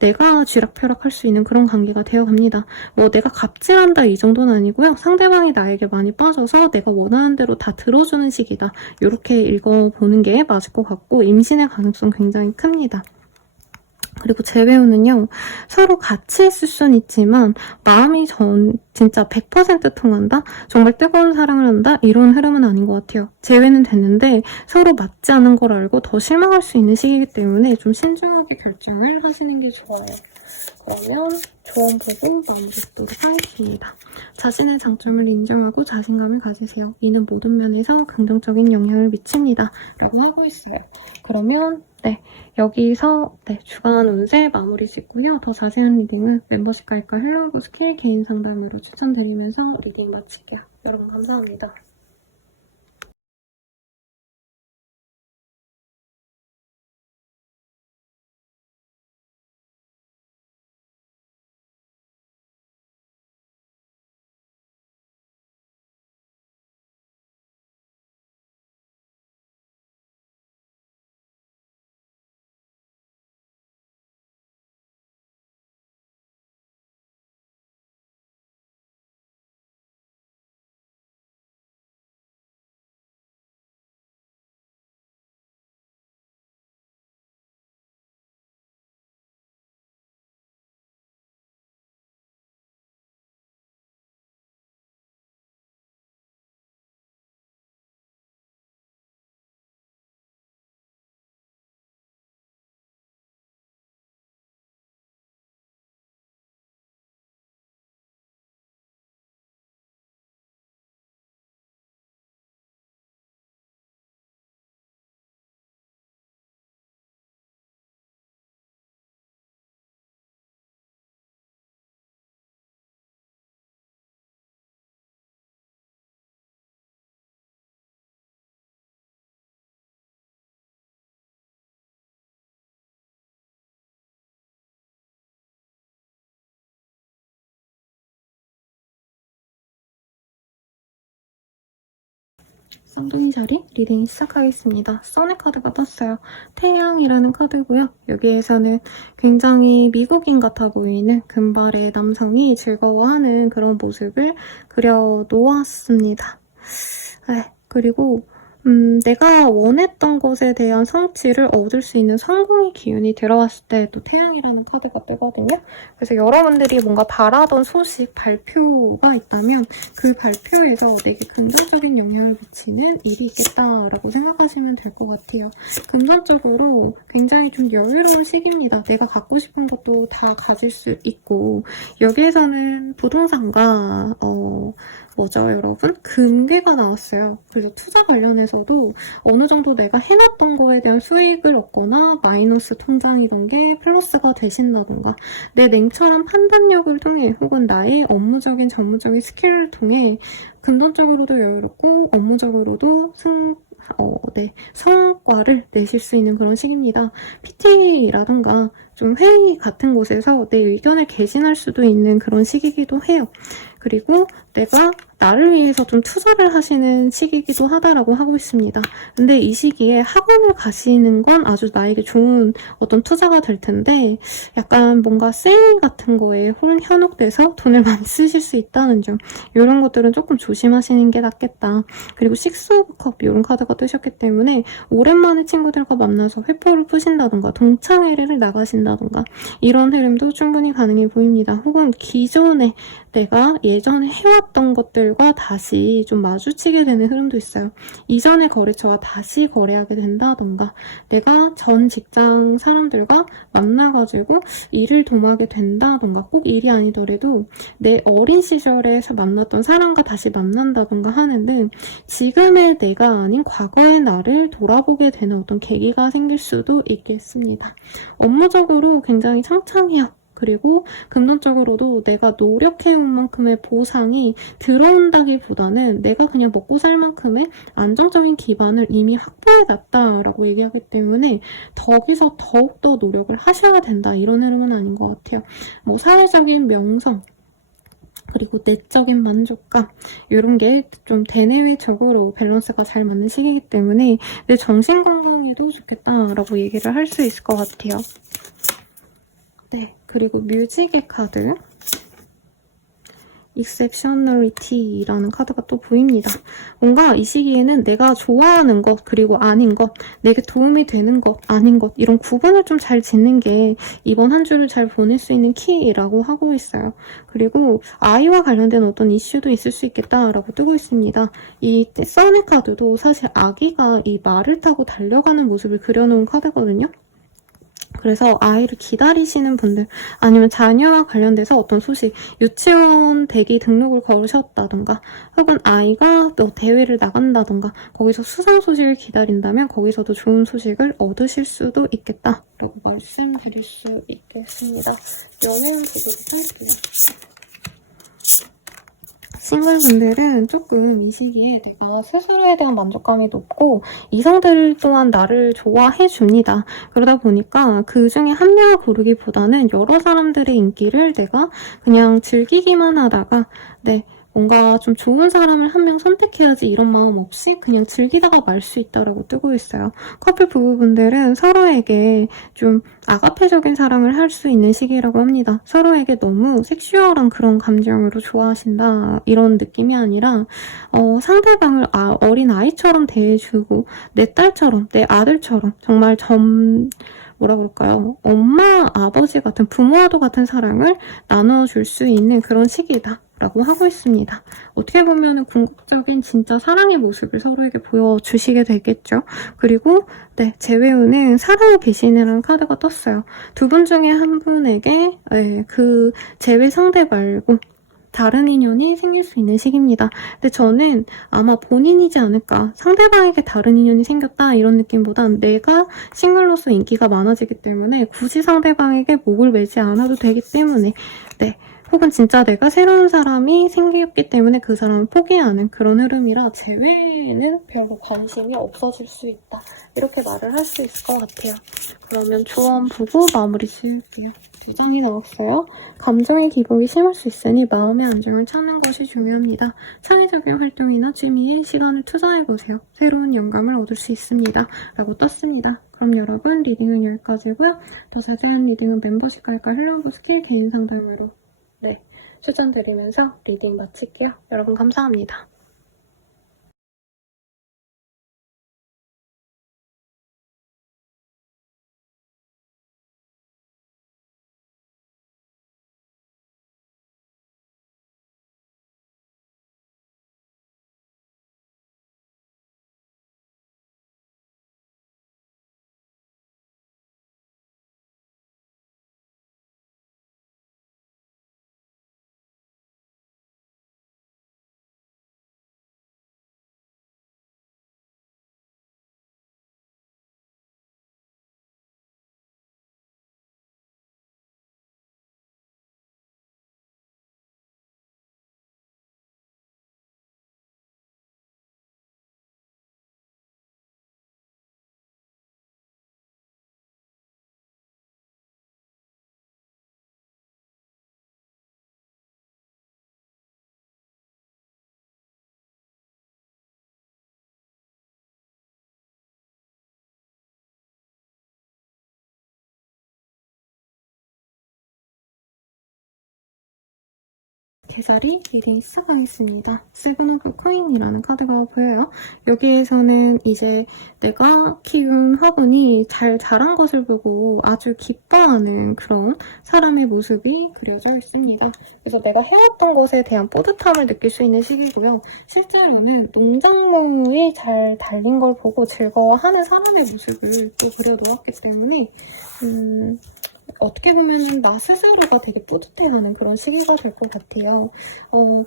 내가 쥐락펴락할 수 있는 그런 관계가 되어갑니다. 뭐 내가 갑질한다 이 정도는 아니고요. 상대방이 나에게 많이 빠져서 내가 원하는 대로 다 들어주는 시기다. 이렇게 읽어보는 게 맞을 것 같고 임신의 가능성 굉장히 큽니다. 그리고 재배우는요, 서로 같이 있을 순 있지만 마음이 진짜 100% 통한다? 정말 뜨거운 사랑을 한다? 이런 흐름은 아닌 것 같아요. 재회는 됐는데 서로 맞지 않은 걸 알고 더 실망할 수 있는 시기이기 때문에 좀 신중하게 결정을 하시는 게 좋아요. 그러면 조언 보고 마무리하도록 하겠습니다. 자신의 장점을 인정하고 자신감을 가지세요. 이는 모든 면에서 긍정적인 영향을 미칩니다. 라고 하고 있어요. 그러면 여기서 주간 운세 마무리 짓고요. 더 자세한 리딩은 멤버십 가입과 헬로우브 스킬 개인 상담으로 추천드리면서 리딩 마칠게요. 여러분 감사합니다. 쌍둥이 자리 리딩 시작하겠습니다. 선의 카드가 떴어요. 태양이라는 카드고요. 여기에서는 굉장히 미국인 같아 보이는 금발의 남성이 즐거워하는 그런 모습을 그려놓았습니다. 네, 그리고 내가 원했던 것에 대한 성취를 얻을 수 있는 성공의 기운이 들어왔을 때 또 태양이라는 카드가 뜨거든요. 그래서 여러분들이 뭔가 바라던 소식, 발표가 있다면 그 발표에서 내게 긍정적인 영향을 미치는 일이 있겠다라고 생각하시면 될 것 같아요. 금전적으로 굉장히 좀 여유로운 시기입니다. 내가 갖고 싶은 것도 다 가질 수 있고 여기에서는 부동산과 뭐죠, 여러분? 금괴가 나왔어요. 그래서 투자 관련해서도 어느 정도 내가 해놨던 거에 대한 수익을 얻거나 마이너스 통장 이런 게 플러스가 되신다던가 내 냉철한 판단력을 통해 혹은 나의 업무적인 전문적인 스킬을 통해 금전적으로도 여유롭고 업무적으로도 성과를 내실 수 있는 그런 시기입니다. PT라던가 좀 회의 같은 곳에서 내 의견을 개진할 수도 있는 그런 시기이기도 해요. 그리고 내가 나를 위해서 좀 투자를 하시는 시기이기도 하다라고 하고 있습니다. 근데 이 시기에 학원을 가시는 건 아주 나에게 좋은 어떤 투자가 될 텐데 약간 뭔가 세일 같은 거에 현혹돼서 돈을 많이 쓰실 수 있다는 점 이런 것들은 조금 조심하시는 게 낫겠다. 그리고 식스 오브 컵 이런 카드가 뜨셨기 때문에 오랜만에 친구들과 만나서 회포를 푸신다던가 동창회를 나가신다던가 이런 흐름도 충분히 가능해 보입니다. 혹은 기존에 내가 예전에 해왔던 것들과 다시 좀 마주치게 되는 흐름도 있어요. 이전의 거래처와 다시 거래하게 된다던가 내가 전 직장 사람들과 만나가지고 일을 도모하게 된다던가 꼭 일이 아니더라도 내 어린 시절에서 만났던 사람과 다시 만난다던가 하는 등 지금의 내가 아닌 과거의 나를 돌아보게 되는 어떤 계기가 생길 수도 있겠습니다. 업무적으로 굉장히 창창해요. 그리고 금전적으로도 내가 노력해온 만큼의 보상이 들어온다기보다는 내가 그냥 먹고 살 만큼의 안정적인 기반을 이미 확보해놨다라고 얘기하기 때문에 거기서 더욱더 노력을 하셔야 된다 이런 흐름은 아닌 것 같아요. 뭐 사회적인 명성 그리고 내적인 만족감 이런 게 좀 대내외적으로 밸런스가 잘 맞는 시기이기 때문에 내 정신 건강에도 좋겠다라고 얘기를 할 수 있을 것 같아요. 네, 그리고 뮤직의 카드 Exceptionality라는 카드가 또 보입니다. 뭔가 이 시기에는 내가 좋아하는 것 그리고 아닌 것 내게 도움이 되는 것 아닌 것 이런 구분을 좀 잘 짓는 게 이번 한 주를 잘 보낼 수 있는 키라고 하고 있어요. 그리고 아이와 관련된 어떤 이슈도 있을 수 있겠다라고 뜨고 있습니다. 이 선의 카드도 사실 아기가 이 말을 타고 달려가는 모습을 그려놓은 카드거든요. 그래서 아이를 기다리시는 분들 아니면 자녀와 관련돼서 어떤 소식 유치원 대기 등록을 걸으셨다던가 혹은 아이가 또 대회를 나간다던가 거기서 수상 소식을 기다린다면 거기서도 좋은 소식을 얻으실 수도 있겠다라고 말씀드릴 수 있겠습니다. 연애운 부분부터 할게요. 싱글분들은 조금 이 시기에 내가 스스로에 대한 만족감이 높고 이성들 또한 나를 좋아해 줍니다. 그러다 보니까 그 중에 한 명을 고르기보다는 여러 사람들의 인기를 내가 그냥 즐기기만 하다가 뭔가 좀 좋은 사람을 한 명 선택해야지 이런 마음 없이 그냥 즐기다가 말 수 있다라고 뜨고 있어요. 커플 부부분들은 서로에게 좀 아가페적인 사랑을 할 수 있는 시기라고 합니다. 서로에게 너무 섹슈얼한 그런 감정으로 좋아하신다 이런 느낌이 아니라 상대방을 어린 아이처럼 대해주고 내 딸처럼 내 아들처럼 정말 뭐라 그럴까요? 엄마, 아버지 같은 부모와도 같은 사랑을 나눠줄 수 있는 그런 시기다. 라고 하고 있습니다. 어떻게 보면 궁극적인 진짜 사랑의 모습을 서로에게 보여주시게 되겠죠. 그리고 제외우는 사랑의 배신이라는 카드가 떴어요. 두 분 중에 한 분에게 그 제외 상대 말고 다른 인연이 생길 수 있는 시기입니다. 근데 저는 아마 본인이지 않을까. 상대방에게 다른 인연이 생겼다 이런 느낌보단 내가 싱글로서 인기가 많아지기 때문에 굳이 상대방에게 목을 매지 않아도 되기 때문에 혹은 진짜 내가 새로운 사람이 생겼기 때문에 그 사람을 포기하는 그런 흐름이라 제외에는 별로 관심이 없어질 수 있다. 이렇게 말을 할 수 있을 것 같아요. 그러면 조언 보고 마무리 지을게요. 2장이 나왔어요. 감정의 기복이 심할 수 있으니 마음의 안정을 찾는 것이 중요합니다. 창의적인 활동이나 취미에 시간을 투자해보세요. 새로운 영감을 얻을 수 있습니다. 라고 떴습니다. 그럼 여러분, 리딩은 여기까지고요. 더 자세한 리딩은 멤버십 가입과 헬로우 스킬 개인 상담으로 추천드리면서 리딩 마칠게요. 여러분 감사합니다. 개자리 리딩 시작하겠습니다. 세븐오브 코인이라는 카드가 보여요. 여기에서는 이제 내가 키운 화분이 잘 자란 것을 보고 아주 기뻐하는 그런 사람의 모습이 그려져 있습니다. 그래서 내가 해왔던 것에 대한 뿌듯함을 느낄 수 있는 시기고요. 실제로는 농작물이 잘 달린 걸 보고 즐거워하는 사람의 모습을 또 그려놓았기 때문에 어떻게 보면 나 스스로가 되게 뿌듯해하는 그런 시기가 될 것 같아요.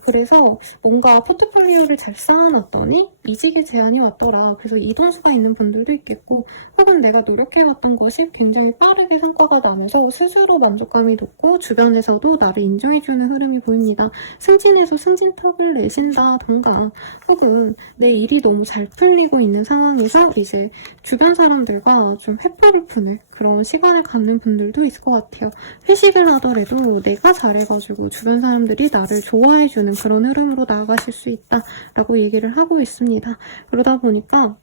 그래서 뭔가 포트폴리오를 잘 쌓아놨더니 이직의 제안이 왔더라. 그래서 이동수가 있는 분들도 있겠고, 혹은 내가 노력해왔던 것이 굉장히 빠르게 성과가 나면서 스스로 만족감이 높고 주변에서도 나를 인정해주는 흐름이 보입니다. 승진해서 승진턱을 내신다던가, 혹은 내 일이 너무 잘 풀리고 있는 상황에서 이제 주변 사람들과 좀 회포를 푸는 그런 시간을 갖는 분들도 있을 것 같아요. 회식을 하더라도 내가 잘해가지고 주변 사람들이 나를 좋아해주는 그런 흐름으로 나아가실 수 있다라고 얘기를 하고 있습니다. 그러다 보니까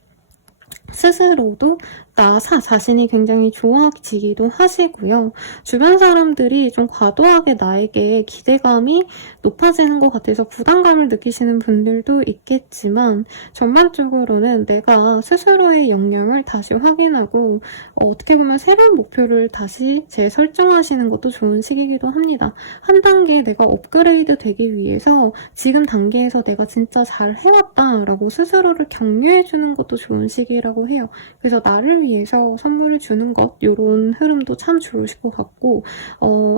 스스로도 나 자신이 굉장히 좋아지기도 하시고요. 주변 사람들이 좀 과도하게 나에게 기대감이 높아지는 것 같아서 부담감을 느끼시는 분들도 있겠지만, 전반적으로는 내가 스스로의 역량을 다시 확인하고 어떻게 보면 새로운 목표를 다시 재설정하시는 것도 좋은 시기이기도 합니다. 한 단계 내가 업그레이드 되기 위해서 지금 단계에서 내가 진짜 잘 해왔다라고 스스로를 격려해주는 것도 좋은 시기라고 해요. 그래서 나를 위해서 선물을 주는 것, 이런 흐름도 참 좋으실 것 같고,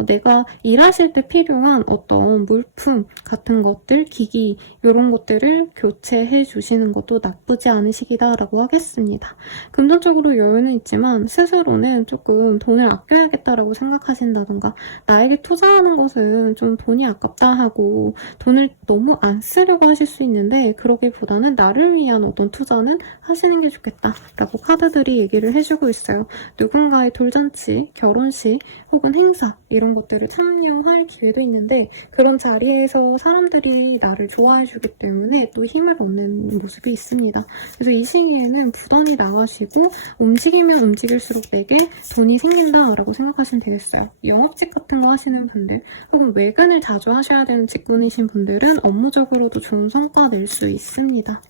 내가 일하실 때 필요한 어떤 물품 같은 것들, 기기 이런 것들을 교체해 주시는 것도 나쁘지 않은 시기다라고 하겠습니다. 금전적으로 여유는 있지만 스스로는 조금 돈을 아껴야겠다라고 생각하신다던가, 나에게 투자하는 것은 좀 돈이 아깝다 하고 돈을 너무 안 쓰려고 하실 수 있는데, 그러기보다는 나를 위한 어떤 투자는 하시는 게 좋겠다라고 카드들이 얘기를 해주고 있어요. 누군가의 돌잔치, 결혼식 혹은 행사 이런 것들을 참여할 기회도 있는데, 그런 자리에서 사람들이 나를 좋아해주기 때문에 또 힘을 얻는 모습이 있습니다. 그래서 이 시기에는 부단히 나가시고 움직이면 움직일수록 내게 돈이 생긴다라고 생각하시면 되겠어요. 영업직 같은 거 하시는 분들 혹은 외근을 자주 하셔야 되는 직군이신 분들은 업무적으로도 좋은 성과 낼 수 있습니다.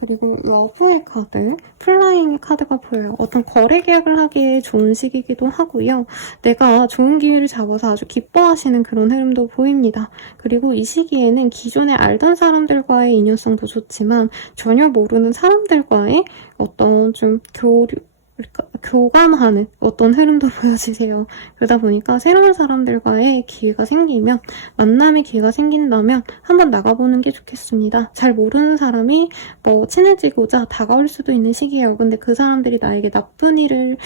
그리고 러브의 카드, 플라잉의 카드가 보여요. 어떤 거래 계약을 하기에 좋은 시기이기도 하고요. 내가 좋은 기회를 잡아서 아주 기뻐하시는 그런 흐름도 보입니다. 그리고 이 시기에는 기존에 알던 사람들과의 인연성도 좋지만 전혀 모르는 사람들과의 어떤 좀 교감하는 어떤 흐름도 보여지세요. 그러다 보니까 새로운 사람들과의 기회가 생기면, 만남의 기회가 생긴다면 한번 나가보는 게 좋겠습니다. 잘 모르는 사람이 친해지고자 다가올 수도 있는 시기예요. 근데 그 사람들이 나에게 나쁜 일을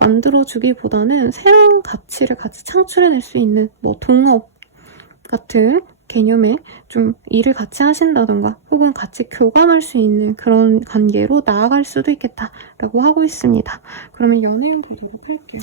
만들어주기보다는 새로운 가치를 같이 창출해낼 수 있는 동업 같은 개념의 좀 일을 같이 하신다던가 혹은 같이 교감할 수 있는 그런 관계로 나아갈 수도 있겠다라고 하고 있습니다. 그러면 연예인 보도록 할게요.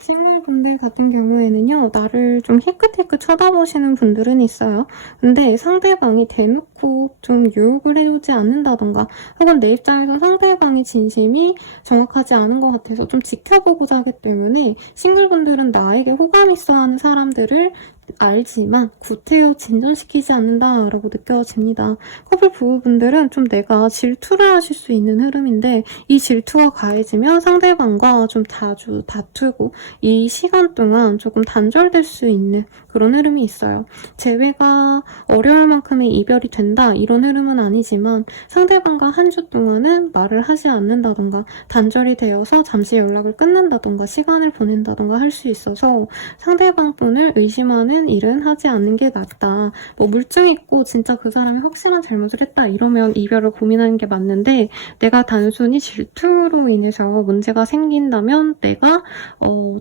싱글분들 같은 경우에는요, 나를 좀 희끗희끗 쳐다보시는 분들은 있어요. 근데 상대방이 대놓고 좀 유혹을 해오지 않는다던가 혹은 내 입장에서 상대방의 진심이 정확하지 않은 것 같아서 좀 지켜보고자 하기 때문에 싱글분들은 나에게 호감 있어 하는 사람들을 알지만 구태여 진전시키지 않는다라고 느껴집니다. 커플 부부분들은 좀 내가 질투를 하실 수 있는 흐름인데 이 질투가 가해지면 상대방과 좀 자주 다투고 이 시간 동안 조금 단절될 수 있는 그런 흐름이 있어요. 재회가 어려울 만큼의 이별이 된다 이런 흐름은 아니지만 상대방과 한 주 동안은 말을 하지 않는다던가 단절이 되어서 잠시 연락을 끊는다던가 시간을 보낸다던가 할 수 있어서 상대방 분을 의심하는 일은 하지 않는 게 낫다. 물증 있고 진짜 그 사람이 확실한 잘못을 했다 이러면 이별을 고민하는 게 맞는데 내가 단순히 질투로 인해서 문제가 생긴다면 내가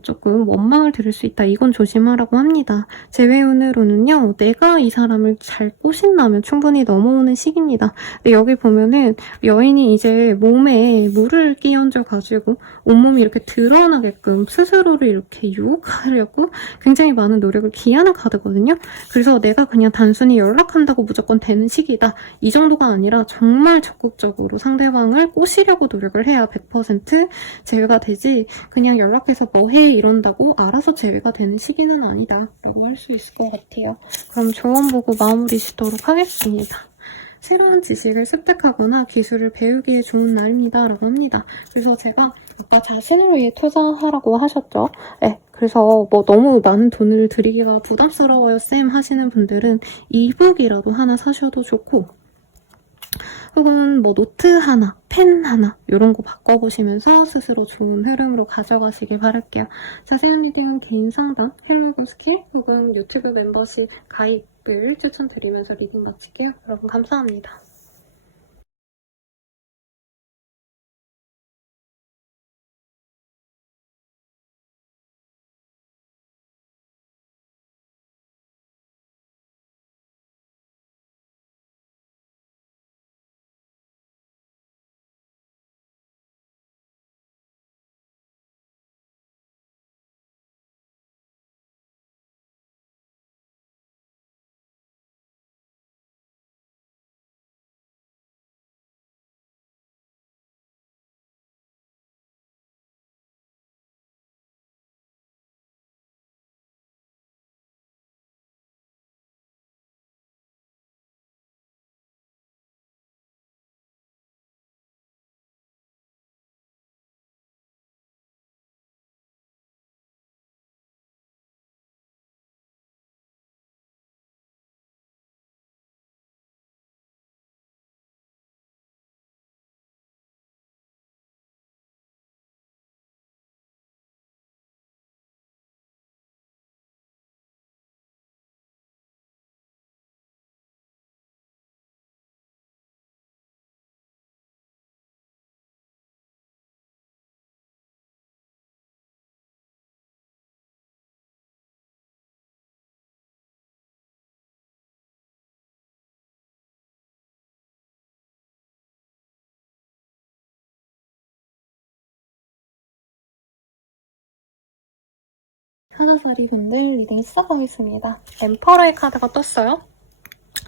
조금 원망을 들을 수 있다. 이건 조심하라고 합니다. 재회운으로는요. 내가 이 사람을 잘 꼬신다면 충분히 넘어오는 시기입니다. 근데 여기 보면은 여인이 이제 몸에 물을 끼얹어가지고 온몸이 이렇게 드러나게끔 스스로를 이렇게 유혹하려고 굉장히 많은 노력을 기하는 카드거든요. 그래서 내가 그냥 단순히 연락한다고 무조건 되는 시기다. 이 정도가 아니라 정말 적극적으로 상대방을 꼬시려고 노력을 해야 100% 제외가 되지 그냥 연락해서 뭐해 이런다고 알아서 제외가 되는 시기는 아니다 라고 할 수 있을 것 같아요. 그럼 조언 보고 마무리 짓도록 하겠습니다. 새로운 지식을 습득하거나 기술을 배우기에 좋은 날입니다 라고 합니다. 그래서 제가 아까 자신을 위해 투자하라고 하셨죠? 네. 그래서 너무 많은 돈을 들이기가 부담스러워요 쌤 하시는 분들은 이북이라도 하나 사셔도 좋고 혹은 노트 하나, 펜 하나 이런 거 바꿔보시면서 스스로 좋은 흐름으로 가져가시길 바랄게요. 자세한 내용은 개인 상담, 헬로그 스킬 혹은 유튜브 멤버십 가입을 추천드리면서 리딩 마칠게요. 여러분 감사합니다. 하나사리 분들 리딩 시작하겠습니다. 엠퍼러의 카드가 떴어요.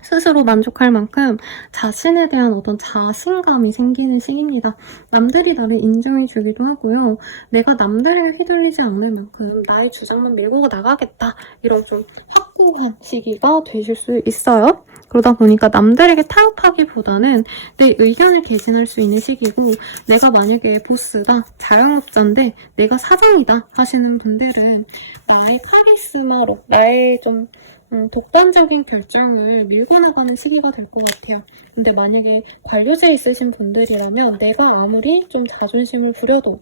스스로 만족할 만큼 자신에 대한 어떤 자신감이 생기는 시기입니다. 남들이 나를 인정해주기도 하고요. 내가 남들에게 휘둘리지 않을 만큼 나의 주장만 밀고 나가겠다. 이런 좀 확고한 시기가 되실 수 있어요. 그러다 보니까 남들에게 타협하기보다는 내 의견을 개진할 수 있는 시기고 내가 만약에 보스다, 자영업자인데 내가 사장이다 하시는 분들은 나의 카리스마로 나의 좀 독단적인 결정을 밀고 나가는 시기가 될 것 같아요. 근데 만약에 관료제에 있으신 분들이라면 내가 아무리 좀 자존심을 부려도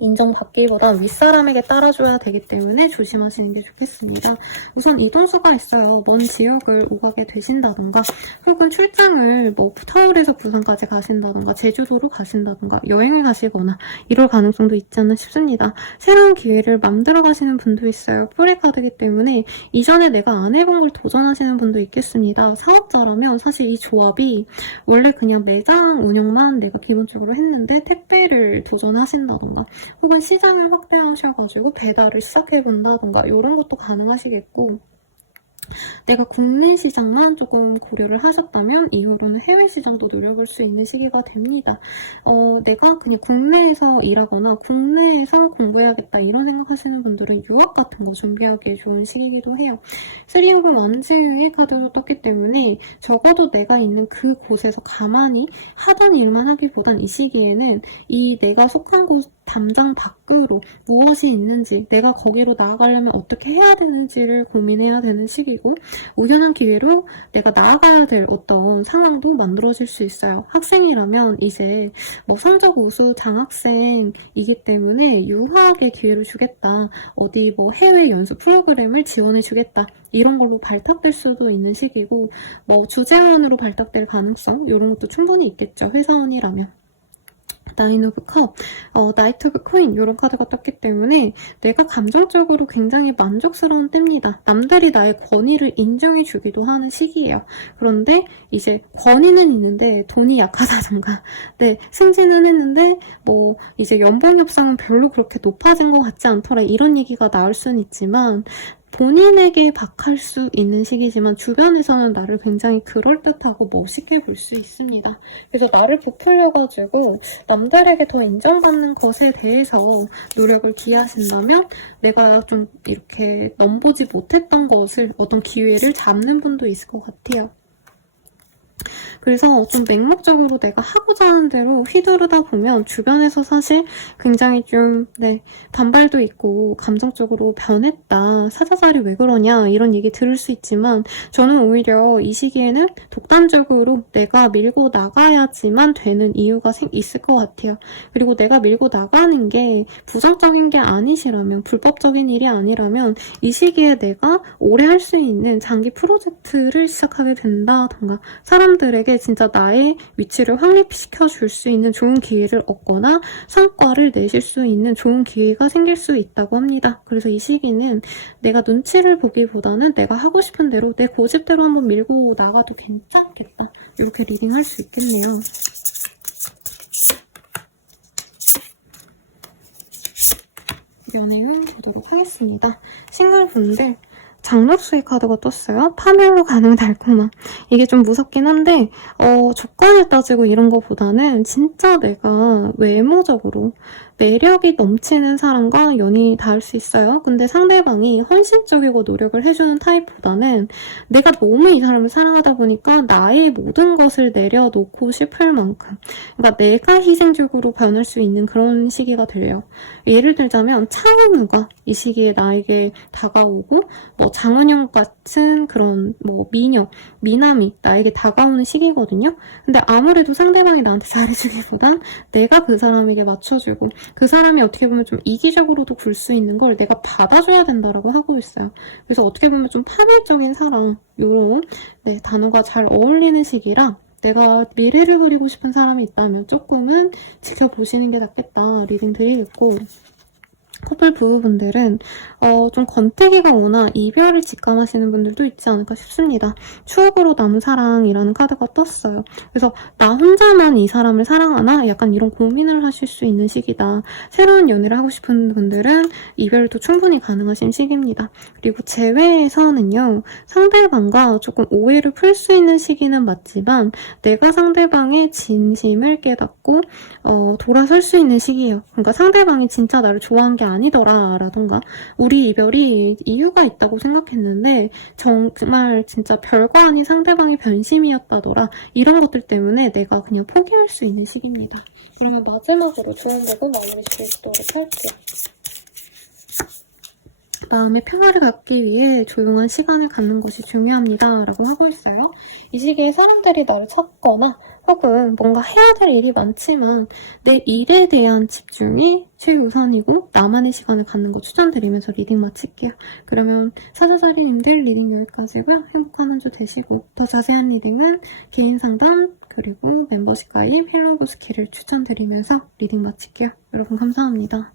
인정받기보다 윗사람에게 따라줘야 되기 때문에 조심하시는 게 좋겠습니다. 우선 이동수가 있어요. 먼 지역을 오가게 되신다던가 혹은 출장을 뭐 서울에서 부산까지 가신다던가 제주도로 가신다던가 여행을 가시거나 이럴 가능성도 있지 않나 싶습니다. 새로운 기회를 만들어 가시는 분도 있어요. 프리카드이기 때문에 이전에 내가 안 해본 걸 도전하시는 분도 있겠습니다. 사업자라면 사실 이 조합이 원래 그냥 매장 운영만 내가 기본적으로 했는데 택배를 도전하신다던가 혹은 시장을 확대하셔가지고 배달을 시작해본다던가 이런 것도 가능하시겠고 내가 국내 시장만 조금 고려를 하셨다면 이후로는 해외 시장도 노려볼 수 있는 시기가 됩니다. 내가 그냥 국내에서 일하거나 국내에서 공부해야겠다 이런 생각하시는 분들은 유학 같은 거 준비하기에 좋은 시기이기도 해요. 3 of Wands의 카드로 떴기 때문에 적어도 내가 있는 그 곳에서 가만히 하던 일만 하기보단 이 시기에는 이 내가 속한 곳 담장 밖으로 무엇이 있는지 내가 거기로 나아가려면 어떻게 해야 되는지를 고민해야 되는 시기고 우연한 기회로 내가 나아가야 될 어떤 상황도 만들어질 수 있어요. 학생이라면 이제 뭐 성적 우수 장학생이기 때문에 유학의 기회를 주겠다. 어디 뭐 해외 연수 프로그램을 지원해 주겠다. 이런 걸로 발탁될 수도 있는 시기고 뭐 주재원으로 발탁될 가능성 이런 것도 충분히 있겠죠. 회사원이라면. 나인 오브 컵, 나이트 오브 코인 이런 카드가 떴기 때문에 내가 감정적으로 굉장히 만족스러운 때입니다. 남들이 나의 권위를 인정해주기도 하는 시기예요. 그런데 이제 권위는 있는데 돈이 약하다던가 네, 승진은 했는데 뭐 이제 연봉 협상은 별로 그렇게 높아진 것 같지 않더라 이런 얘기가 나올 수는 있지만 본인에게 박할 수 있는 시기지만 주변에서는 나를 굉장히 그럴듯하고 멋있게 볼 수 있습니다. 그래서 나를 부풀려가지고 남들에게 더 인정받는 것에 대해서 노력을 기하신다면 내가 좀 이렇게 넘보지 못했던 것을 어떤 기회를 잡는 분도 있을 것 같아요. 그래서 좀 맹목적으로 내가 하고자 하는 대로 휘두르다 보면 주변에서 사실 굉장히 좀 반발도 있고 감정적으로 변했다. 사자살이 왜 그러냐 이런 얘기 들을 수 있지만 저는 오히려 이 시기에는 독단적으로 내가 밀고 나가야지만 되는 이유가 있을 것 같아요. 그리고 내가 밀고 나가는 게 부정적인 게 아니시라면 불법적인 일이 아니라면 이 시기에 내가 오래 할 수 있는 장기 프로젝트를 시작하게 된다던가 사람들에게 진짜 나의 위치를 확립시켜 줄 수 있는 좋은 기회를 얻거나 성과를 내실 수 있는 좋은 기회가 생길 수 있다고 합니다. 그래서 이 시기는 내가 눈치를 보기보다는 내가 하고 싶은 대로 내 고집대로 한번 밀고 나가도 괜찮겠다. 이렇게 리딩할 수 있겠네요. 연애운 보도록 하겠습니다. 싱글분들 장력수의 카드가 떴어요. 파멸로 가는 달콤함. 이게 좀 무섭긴 한데 조건을 따지고 이런 거보다는 진짜 내가 외모적으로 매력이 넘치는 사람과 연이 닿을 수 있어요. 근데 상대방이 헌신적이고 노력을 해주는 타입보다는 내가 너무 이 사람을 사랑하다 보니까 나의 모든 것을 내려놓고 싶을 만큼 그러니까 내가 희생적으로 변할 수 있는 그런 시기가 돼요. 예를 들자면 차은우가 이 시기에 나에게 다가오고 뭐 장은영 같은 그런 뭐 미녀, 미남이 나에게 다가오는 시기거든요. 근데 아무래도 상대방이 나한테 잘해주기보단 내가 그 사람에게 맞춰주고 그 사람이 어떻게 보면 좀 이기적으로도 굴 수 있는 걸 내가 받아줘야 된다라고 하고 있어요. 그래서 어떻게 보면 좀 파멸적인 사랑 요런 단어가 잘 어울리는 시기라 내가 미래를 그리고 싶은 사람이 있다면 조금은 지켜보시는 게 낫겠다 리딩 드리겠고 커플 부부분들은 좀 권태기가 오나 이별을 직감하시는 분들도 있지 않을까 싶습니다. 추억으로 남은 사랑이라는 카드가 떴어요. 그래서 나 혼자만 이 사람을 사랑하나? 약간 이런 고민을 하실 수 있는 시기다. 새로운 연애를 하고 싶은 분들은 이별도 충분히 가능하신 시기입니다. 그리고 재회에서는요. 상대방과 조금 오해를 풀 수 있는 시기는 맞지만 내가 상대방의 진심을 깨닫고 돌아설 수 있는 시기예요. 그러니까 상대방이 진짜 나를 좋아한 게 아니더라 라던가 우리 이별이 이유가 있다고 생각했는데 정말 진짜 별거 아닌 상대방의 변심이었다더라 이런 것들 때문에 내가 그냥 포기할 수 있는 시기입니다. 그러면 마지막으로 좋은 거고 마무리 지어주도록 할게요. 마음의 평화를 갖기 위해 조용한 시간을 갖는 것이 중요합니다. 라고 하고 있어요. 이 시기에 사람들이 나를 찾거나 혹은 뭔가 해야 될 일이 많지만 내 일에 대한 집중이 최우선이고 나만의 시간을 갖는 거 추천드리면서 리딩 마칠게요. 그러면 사자자리님들 리딩 여기까지고요. 행복한 한 주 되시고 더 자세한 리딩은 개인 상담 그리고 멤버십 가입 헬로우 스킬을 추천드리면서 리딩 마칠게요. 여러분 감사합니다.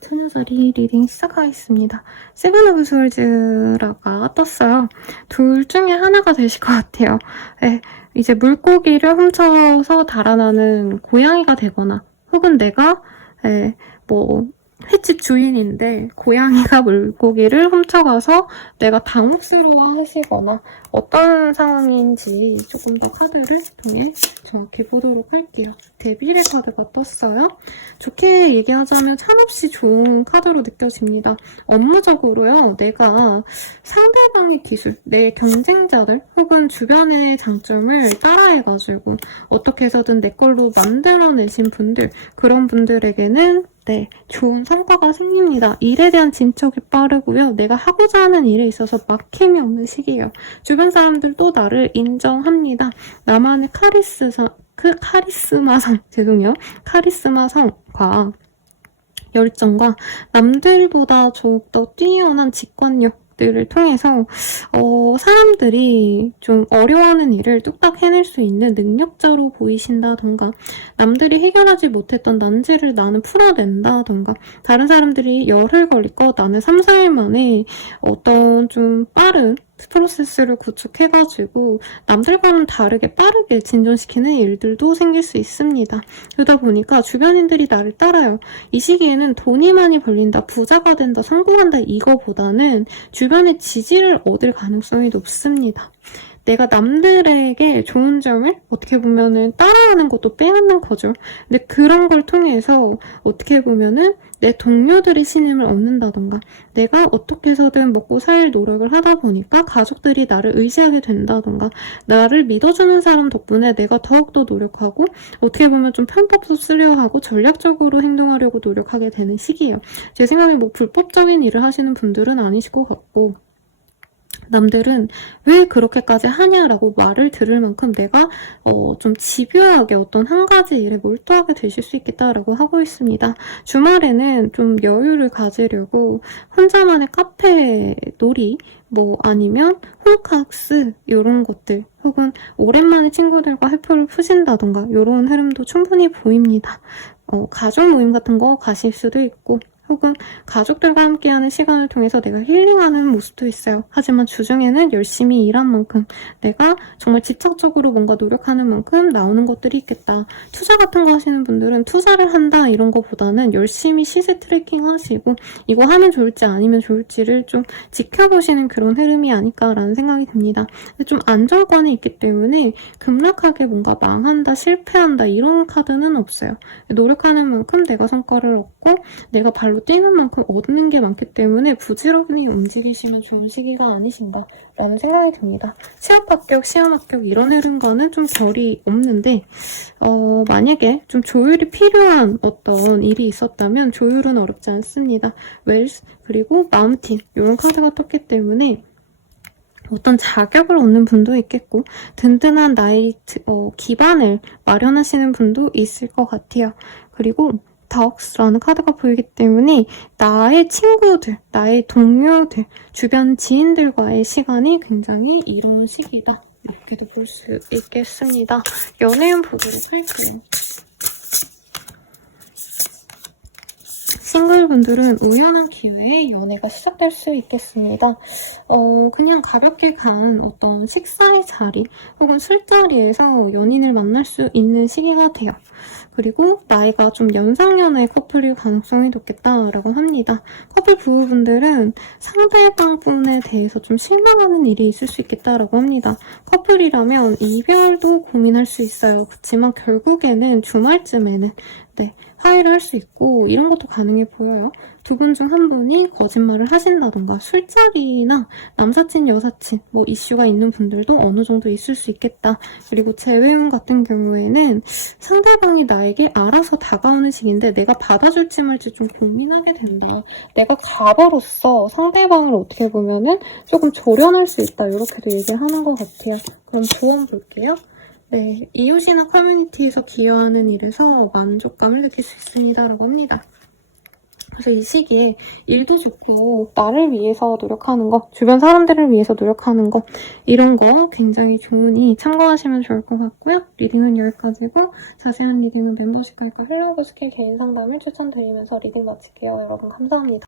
소녀자리 리딩 시작하겠습니다. 세븐 오브 스월즈라가 떴어요. 둘 중에 하나가 되실 것 같아요. 네, 이제 물고기를 훔쳐서 달아나는 고양이가 되거나 혹은 내가 뭐 횟집 주인인데 고양이가 물고기를 훔쳐가서 내가 당혹스러워 하시거나 어떤 상황인지 조금 더 카드를 통해 정확히 보도록 할게요. 데빌의 카드가 떴어요. 좋게 얘기하자면 참없이 좋은 카드로 느껴집니다. 업무적으로요. 내가 상대방의 기술, 내 경쟁자들 혹은 주변의 장점을 따라해가지고 어떻게 해서든 내 걸로 만들어내신 분들, 그런 분들에게는 좋은 성과가 생깁니다. 일에 대한 진척이 빠르고요. 내가 하고자 하는 일에 있어서 막힘이 없는 시기예요. 주변 사람들도 나를 인정합니다. 나만의 카리스마성과 열정과 남들보다 더욱더 뛰어난 직관력들을 통해서 사람들이 좀 어려워하는 일을 뚝딱 해낼 수 있는 능력자로 보이신다던가 남들이 해결하지 못했던 난제를 나는 풀어낸다던가 다른 사람들이 열흘 걸릴 거 나는 3, 4일 만에 어떤 좀 빠른 프로세스를 구축해가지고 남들과는 다르게 빠르게 진전시키는 일들도 생길 수 있습니다. 그러다 보니까 주변인들이 나를 따라요. 이 시기에는 돈이 많이 벌린다, 부자가 된다, 성공한다 이거보다는 주변의 지지를 얻을 가능성이 높습니다. 내가 남들에게 좋은 점을 어떻게 보면은 따라하는 것도 빼앗는 거죠. 근데 그런 걸 통해서 어떻게 보면은 내 동료들의 신임을 얻는다던가 내가 어떻게 해서든 먹고 살 노력을 하다 보니까 가족들이 나를 의지하게 된다던가 나를 믿어주는 사람 덕분에 내가 더욱더 노력하고 어떻게 보면 좀 편법도 쓰려 하고 전략적으로 행동하려고 노력하게 되는 시기예요. 제 생각에 뭐 불법적인 일을 하시는 분들은 아니실 것 같고 남들은 왜 그렇게까지 하냐라고 말을 들을 만큼 내가 좀 집요하게 어떤 한 가지 일에 몰두하게 되실 수 있겠다라고 하고 있습니다. 주말에는 좀 여유를 가지려고 혼자만의 카페 놀이 뭐 아니면 홈카스 이런 것들 혹은 오랜만에 친구들과 회포를 푸신다던가 이런 흐름도 충분히 보입니다. 가족 모임 같은 거 가실 수도 있고 혹은 가족들과 함께하는 시간을 통해서 내가 힐링하는 모습도 있어요. 하지만 주중에는 열심히 일한 만큼 내가 정말 집착적으로 뭔가 노력하는 만큼 나오는 것들이 있겠다. 투자 같은 거 하시는 분들은 투자를 한다 이런 거보다는 열심히 시세 트래킹 하시고 이거 하면 좋을지 아니면 좋을지를 좀 지켜보시는 그런 흐름이 아닐까라는 생각이 듭니다. 근데 좀 안정권이 있기 때문에 급락하게 뭔가 망한다, 실패한다 이런 카드는 없어요. 노력하는 만큼 내가 성과를 얻고 내가 발로 뛰는 만큼 얻는 게 많기 때문에 부지런히 움직이시면 좋은 시기가 아니신가 라는 생각이 듭니다. 취업 합격, 시험 합격 이런 흐름과는 좀 결이 없는데 만약에 좀 조율이 필요한 어떤 일이 있었다면 조율은 어렵지 않습니다. 웰스 그리고 마운틴 이런 카드가 떴기 때문에 어떤 자격을 얻는 분도 있겠고 든든한 나의 기반을 마련하시는 분도 있을 것 같아요. 그리고 덕스라는 카드가 보이기 때문에 나의 친구들, 나의 동료들, 주변 지인들과의 시간이 굉장히 이로운 시기다. 이렇게도 볼 수 있겠습니다. 연애운 보도록 할게요. 싱글분들은 우연한 기회에 연애가 시작될 수 있겠습니다. 그냥 가볍게 간 어떤 식사의 자리 혹은 술자리에서 연인을 만날 수 있는 시기가 돼요. 그리고 나이가 좀 연상연하의 커플일 가능성이 높겠다라고 합니다. 커플 부부분들은 상대방분에 대해서 좀 실망하는 일이 있을 수 있겠다라고 합니다. 커플이라면 이별도 고민할 수 있어요. 그렇지만 결국에는 주말쯤에는 화해를 할 수 있고 이런 것도 가능해 보여요. 두 분 중 한 분이 거짓말을 하신다던가 술자리나 남사친, 여사친 뭐 이슈가 있는 분들도 어느 정도 있을 수 있겠다. 그리고 재회운 같은 경우에는 상대방이 나에게 알아서 다가오는 시기인데 내가 받아줄지 말지 좀 고민하게 된다. 내가 갑으로서 상대방을 어떻게 보면은 조금 조련할 수 있다. 이렇게도 얘기하는 것 같아요. 그럼 조언 볼게요. 네, 이웃이나 커뮤니티에서 기여하는 일에서 만족감을 느낄 수 있습니다라고 합니다. 그래서 이 시기에 일도 좋고 나를 위해서 노력하는 거, 주변 사람들을 위해서 노력하는 거 이런 거 굉장히 좋으니 참고하시면 좋을 것 같고요. 리딩은 여기까지고 자세한 리딩은 멤버십 가입과 헬로우브 스킬 개인 상담을 추천드리면서 리딩 마칠게요. 여러분 감사합니다.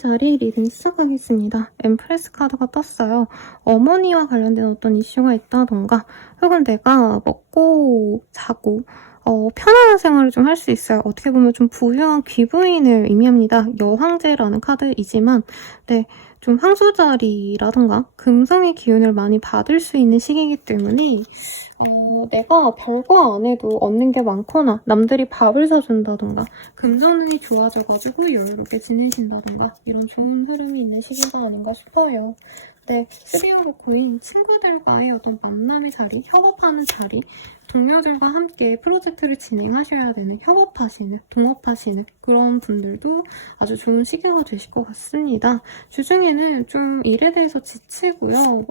자리 리딩 시작하겠습니다. 엠프레스 카드가 떴어요. 어머니와 관련된 어떤 이슈가 있다던가 혹은 내가 먹고 자고 편안한 생활을 좀 할 수 있어요. 어떻게 보면 좀 부유한 귀부인을 의미합니다. 여황제라는 카드이지만 좀 황소자리라던가 금성의 기운을 많이 받을 수 있는 시기이기 때문에 내가 별거 안 해도 얻는 게 많거나 남들이 밥을 사준다던가 금전운이 좋아져가지고 여유롭게 지내신다던가 이런 좋은 흐름이 있는 시기가 아닌가 싶어요. 스비오브 코인 친구들과의 어떤 만남의 자리, 협업하는 자리, 동료들과 함께 프로젝트를 진행하셔야 되는 동업하시는 그런 분들도 아주 좋은 시기가 되실 것 같습니다. 주중에는 초반에는 좀 일에 대해서 지치고요.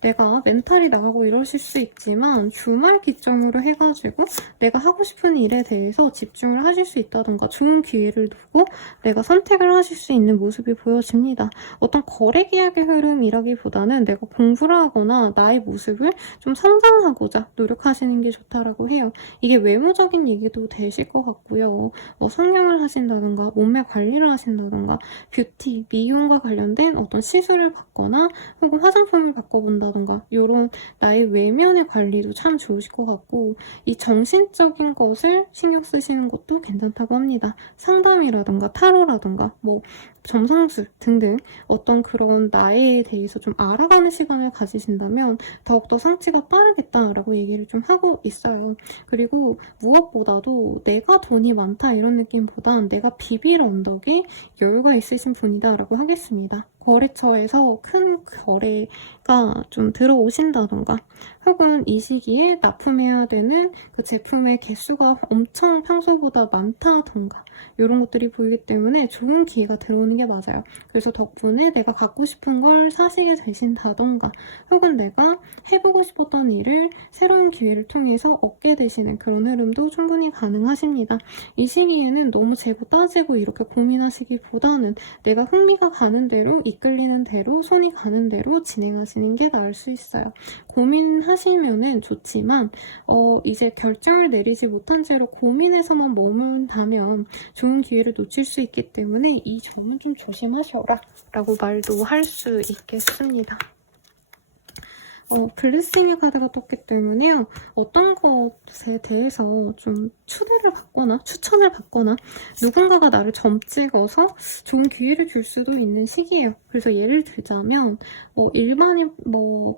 내가 멘탈이 나가고 이러실 수 있지만 주말 기점으로 해가지고 내가 하고 싶은 일에 대해서 집중을 하실 수 있다던가 좋은 기회를 두고 내가 선택을 하실 수 있는 모습이 보여집니다. 어떤 거래 계약의 흐름이라기보다는 내가 공부를 하거나 나의 모습을 좀 성장하고자 노력하시는 게 좋다라고 해요. 이게 외모적인 얘기도 되실 것 같고요. 성형을 하신다던가 몸매 관리를 하신다던가 뷰티, 미용과 관련된 어떤 시술을 받거나 혹은 화장품을 바꿔본다던가 이런 나의 외면의 관리도 참 좋으실 것 같고 이 정신적인 것을 신경 쓰시는 것도 괜찮다고 합니다. 상담이라던가 타로라던가 점성술 등등 어떤 그런 나에 대해서 좀 알아가는 시간을 가지신다면 더욱더 성취가 빠르겠다라고 얘기를 좀 하고 있어요. 그리고 무엇보다도 내가 돈이 많다 이런 느낌보단 내가 비빌 언덕에 여유가 있으신 분이다라고 하겠습니다. 거래처에서 큰 거래가 좀 들어오신다던가 혹은 이 시기에 납품해야 되는 그 제품의 개수가 엄청 평소보다 많다던가 이런 것들이 보이기 때문에 좋은 기회가 들어오는 게 맞아요. 그래서 덕분에 내가 갖고 싶은 걸 사시게 되신다던가 혹은 내가 해보고 싶었던 일을 새로운 기회를 통해서 얻게 되시는 그런 흐름도 충분히 가능하십니다. 이 시기에는 너무 재고 따지고 이렇게 고민하시기보다는 내가 흥미가 가는 대로 이끌리는 대로 손이 가는 대로 진행하시는 게 나을 수 있어요. 고민하시면은 좋지만 이제 결정을 내리지 못한 채로 고민에서만 머문다면 좋은 기회를 놓칠 수 있기 때문에 이 점은 좀 조심하셔라 라고 말도 할 수 있겠습니다. 블레싱의 카드가 떴기 때문에요. 어떤 것에 대해서 좀 초대를 받거나 추천을 받거나 누군가가 나를 점찍어서 좋은 기회를 줄 수도 있는 시기예요. 그래서 예를 들자면 일반인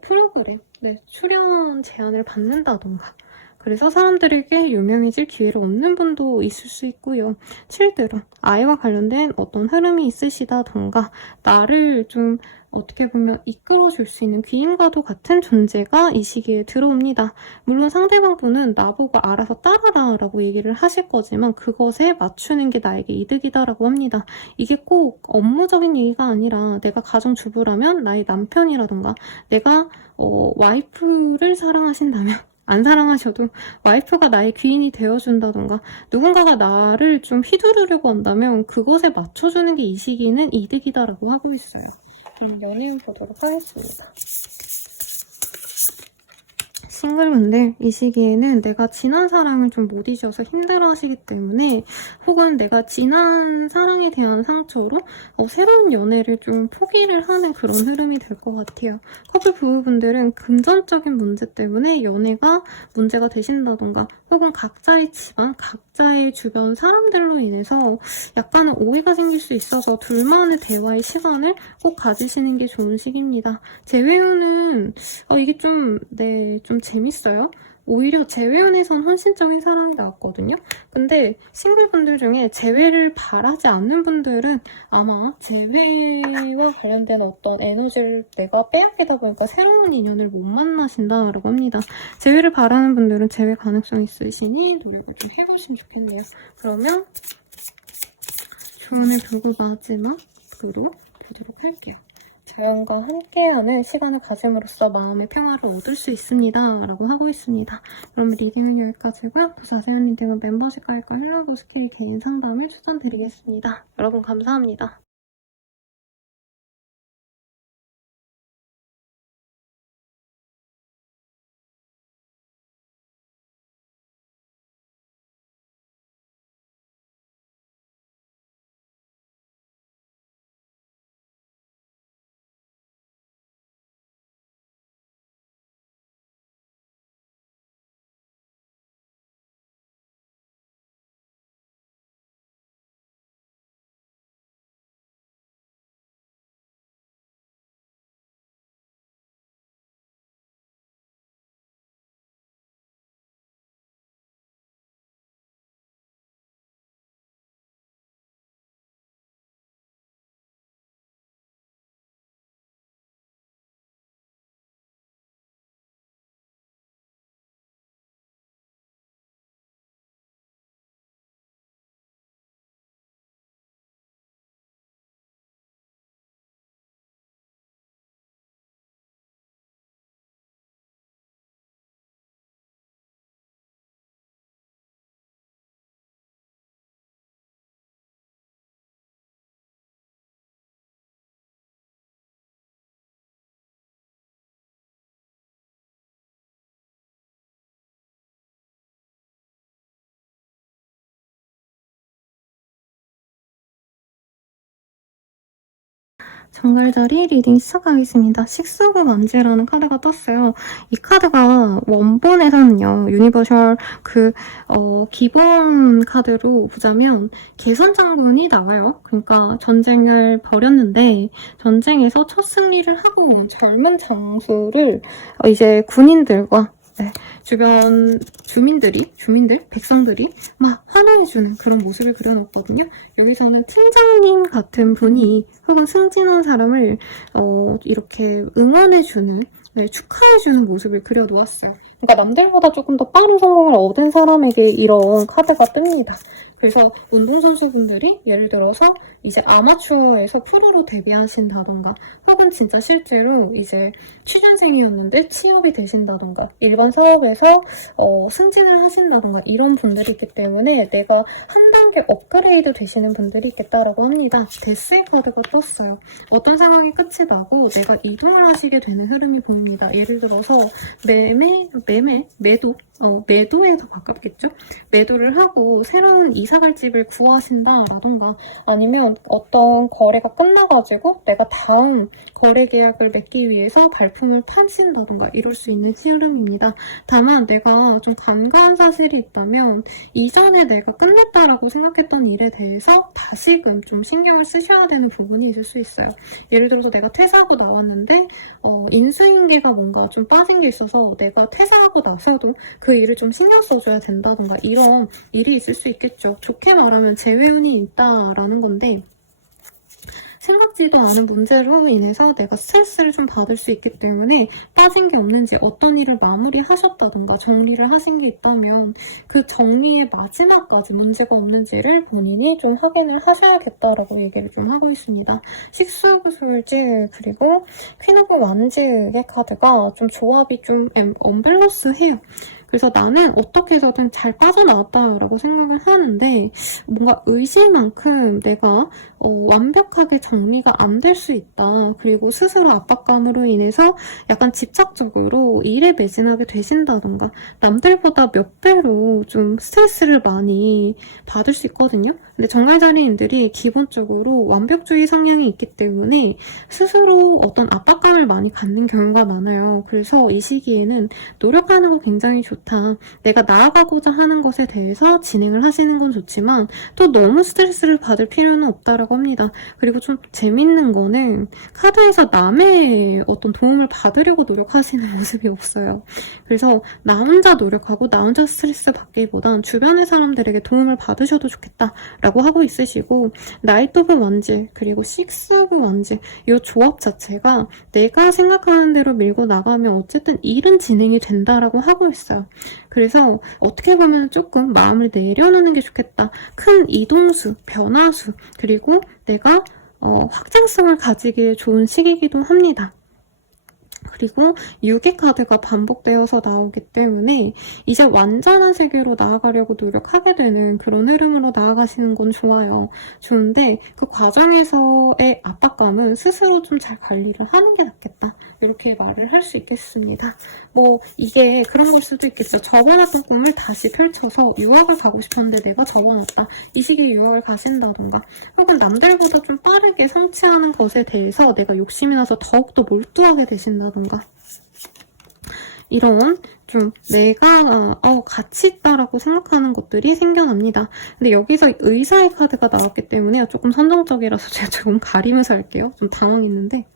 프로그램 출연 제안을 받는다던가 그래서 사람들에게 유명해질 기회를 얻는 분도 있을 수 있고요. 실제로 아이와 관련된 어떤 흐름이 있으시다던가 나를 좀 어떻게 보면 이끌어줄 수 있는 귀인과도 같은 존재가 이 시기에 들어옵니다. 물론 상대방분은 나보고 알아서 따라라 라고 얘기를 하실 거지만 그것에 맞추는 게 나에게 이득이다라고 합니다. 이게 꼭 업무적인 얘기가 아니라 내가 가정주부라면 나의 남편이라던가 내가 와이프를 사랑하신다면 안 사랑하셔도 와이프가 나의 귀인이 되어준다던가 누군가가 나를 좀 휘두르려고 한다면 그것에 맞춰주는 게 이 시기는 이득이다라고 하고 있어요. 연예인 보도록 하겠습니다. 싱글분들 이 시기에는 내가 지난 사랑을 좀 못 잊어서 힘들어하시기 때문에 혹은 내가 지난 사랑에 대한 상처로 새로운 연애를 좀 포기를 하는 그런 흐름이 될 것 같아요. 커플 부부분들은 금전적인 문제 때문에 연애가 문제가 되신다던가 혹은 각자의 집안, 각자의 주변 사람들로 인해서 약간은 오해가 생길 수 있어서 둘만의 대화의 시간을 꼭 가지시는 게 좋은 시기입니다. 재회운은 이게 좀 재밌어요. 오히려 재회운에선 헌신적인 사랑이 나왔거든요. 근데 싱글분들 중에 재회를 바라지 않는 분들은 아마 재회와 관련된 어떤 에너지를 내가 빼앗기다 보니까 새로운 인연을 못 만나신다라고 합니다. 재회를 바라는 분들은 재회 가능성이 있으시니 노력을 좀 해보시면 좋겠네요. 그러면 조언을 보고 마지막으로 보도록 할게요. 자연과 함께하는 시간을 가짐으로써 마음의 평화를 얻을 수 있습니다. 라고 하고 있습니다. 그럼 리딩은 여기까지고요. 더 자세한 리딩은 멤버십 가입과 힐러도 스킬 개인 상담을 추천드리겠습니다. 여러분 감사합니다. 정갈자리 리딩 시작하겠습니다. 식수구 만지라는 카드가 떴어요. 이 카드가 원본에서는요, 유니버셜 기본 카드로 보자면 개선 장군이 나와요. 그러니까 전쟁을 벌였는데 전쟁에서 첫 승리를 하고 온 젊은 장수를 이제 군인들과 주변 백성들이 막 환호해주는 그런 모습을 그려놨거든요. 여기서는 팀장님 같은 분이 혹은 승진한 사람을 이렇게 응원해주는, 축하해주는 모습을 그려놓았어요. 그러니까 남들보다 조금 더 빠른 성공을 얻은 사람에게 이런 카드가 뜹니다. 그래서 운동선수분들이 예를 들어서 이제 아마추어에서 프로로 데뷔하신다던가 혹은 진짜 실제로 이제 취준생이었는데 취업이 되신다던가 일반 사업에서 승진을 하신다던가 이런 분들이 있기 때문에 내가 한 단계 업그레이드 되시는 분들이 있겠다라고 합니다. 데스의 카드가 떴어요. 어떤 상황이 끝이 나고 내가 이동을 하시게 되는 흐름이 보입니다. 예를 들어서 매도에 더 가깝겠죠? 매도를 하고 새로운 이사갈 집을 구하신다라던가 아니면 어떤 거래가 끝나가지고 내가 다음 거래 계약을 맺기 위해서 발품을 파신다던가 이럴 수 있는 흐름입니다. 다만 내가 좀 간과한 사실이 있다면 이전에 내가 끝냈다라고 생각했던 일에 대해서 다시금 좀 신경을 쓰셔야 되는 부분이 있을 수 있어요. 예를 들어서 내가 퇴사하고 나왔는데 인수인계가 뭔가 좀 빠진 게 있어서 내가 퇴사하고 나서도 그 일을 좀 신경 써줘야 된다던가 이런 일이 있을 수 있겠죠. 좋게 말하면 재회운이 있다라는 건데 생각지도 않은 문제로 인해서 내가 스트레스를 좀 받을 수 있기 때문에 빠진 게 없는지 어떤 일을 마무리하셨다던가 정리를 하신 게 있다면 그 정리의 마지막까지 문제가 없는지를 본인이 좀 확인을 하셔야겠다라고 얘기를 좀 하고 있습니다. 식수구술지 그리고 퀸 오브 완즈의 카드가 좀 조합이 좀 언밸런스해요. 그래서 나는 어떻게 해서든 잘 빠져나왔다라고 생각을 하는데 뭔가 의지만큼 내가 완벽하게 정리가 안 될 수 있다. 그리고 스스로 압박감으로 인해서 약간 집착적으로 일에 매진하게 되신다던가 남들보다 몇 배로 좀 스트레스를 많이 받을 수 있거든요. 근데 정갈자리인들이 기본적으로 완벽주의 성향이 있기 때문에 스스로 어떤 압박감을 많이 갖는 경우가 많아요. 그래서 이 시기에는 노력하는 거 굉장히 좋다. 내가 나아가고자 하는 것에 대해서 진행을 하시는 건 좋지만 또 너무 스트레스를 받을 필요는 없다라고 합니다. 그리고 좀 재밌는 거는 카드에서 남의 어떤 도움을 받으려고 노력하시는 모습이 없어요. 그래서 나 혼자 노력하고 나 혼자 스트레스 받기보단 주변의 사람들에게 도움을 받으셔도 좋겠다라고 하고 있으시고 나이트 오브 완즈 그리고 식스 오브 완즈 이 조합 자체가 내가 생각하는 대로 밀고 나가면 어쨌든 일은 진행이 된다라고 하고 있어요. 그래서 어떻게 보면 조금 마음을 내려놓는 게 좋겠다. 큰 이동수, 변화수, 그리고 내가 확장성을 가지기에 좋은 시기이기도 합니다. 그리고 6의 카드가 반복되어서 나오기 때문에 이제 완전한 세계로 나아가려고 노력하게 되는 그런 흐름으로 나아가시는 건 좋아요. 좋은데 그 과정에서의 압박감은 스스로 좀 잘 관리를 하는 게 낫겠다. 이렇게 말을 할 수 있겠습니다. 뭐 이게 그런 걸 수도 있겠죠. 접어놨던 꿈을 다시 펼쳐서 유학을 가고 싶었는데 내가 접어놨다. 이 시기에 유학을 가신다던가 혹은 남들보다 좀 빠르게 성취하는 것에 대해서 내가 욕심이 나서 더욱더 몰두하게 되신다던가 이런 좀 내가 가치 있다라고 생각하는 것들이 생겨납니다. 근데 여기서 의사의 카드가 나왔기 때문에 조금 선정적이라서 제가 조금 가리면서 할게요. 좀 당황했는데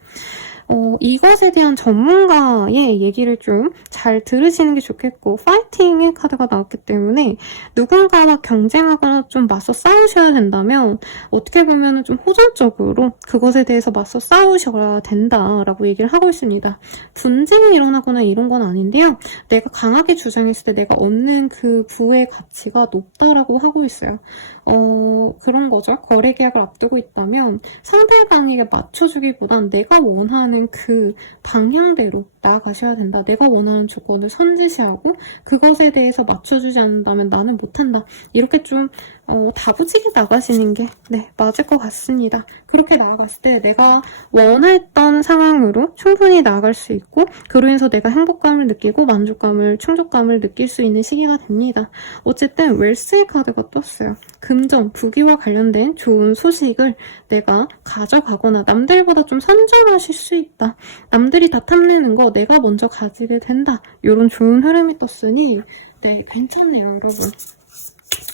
이것에 대한 전문가의 얘기를 좀 잘 들으시는 게 좋겠고 파이팅의 카드가 나왔기 때문에 누군가와 경쟁하거나 좀 맞서 싸우셔야 된다면 어떻게 보면 좀 호전적으로 그것에 대해서 맞서 싸우셔야 된다라고 얘기를 하고 있습니다. 분쟁이 일어나거나 이런 건 아닌데요. 내가 강하게 주장했을 때 내가 얻는 그 부의 가치가 높다라고 하고 있어요. 그런 거죠. 거래 계약을 앞두고 있다면 상대방에게 맞춰주기보단 내가 원하는 그 방향대로 나아가셔야 된다. 내가 원하는 조건을 선지시하고 그것에 대해서 맞춰주지 않는다면 나는 못한다. 이렇게 좀 다부지게 나가시는 게 네, 맞을 것 같습니다. 그렇게 나아갔을 때 내가 원했던 상황으로 충분히 나아갈 수 있고 그로 인해서 내가 행복감을 느끼고 만족감을, 충족감을 느낄 수 있는 시기가 됩니다. 어쨌든 웰스의 카드가 떴어요. 금전, 부귀와 관련된 좋은 소식을 내가 가져가거나 남들보다 좀 선점하실 수 있다. 남들이 다 탐내는 거 내가 먼저 가지게 된다. 이런 좋은 흐름이 떴으니 네, 괜찮네요, 여러분.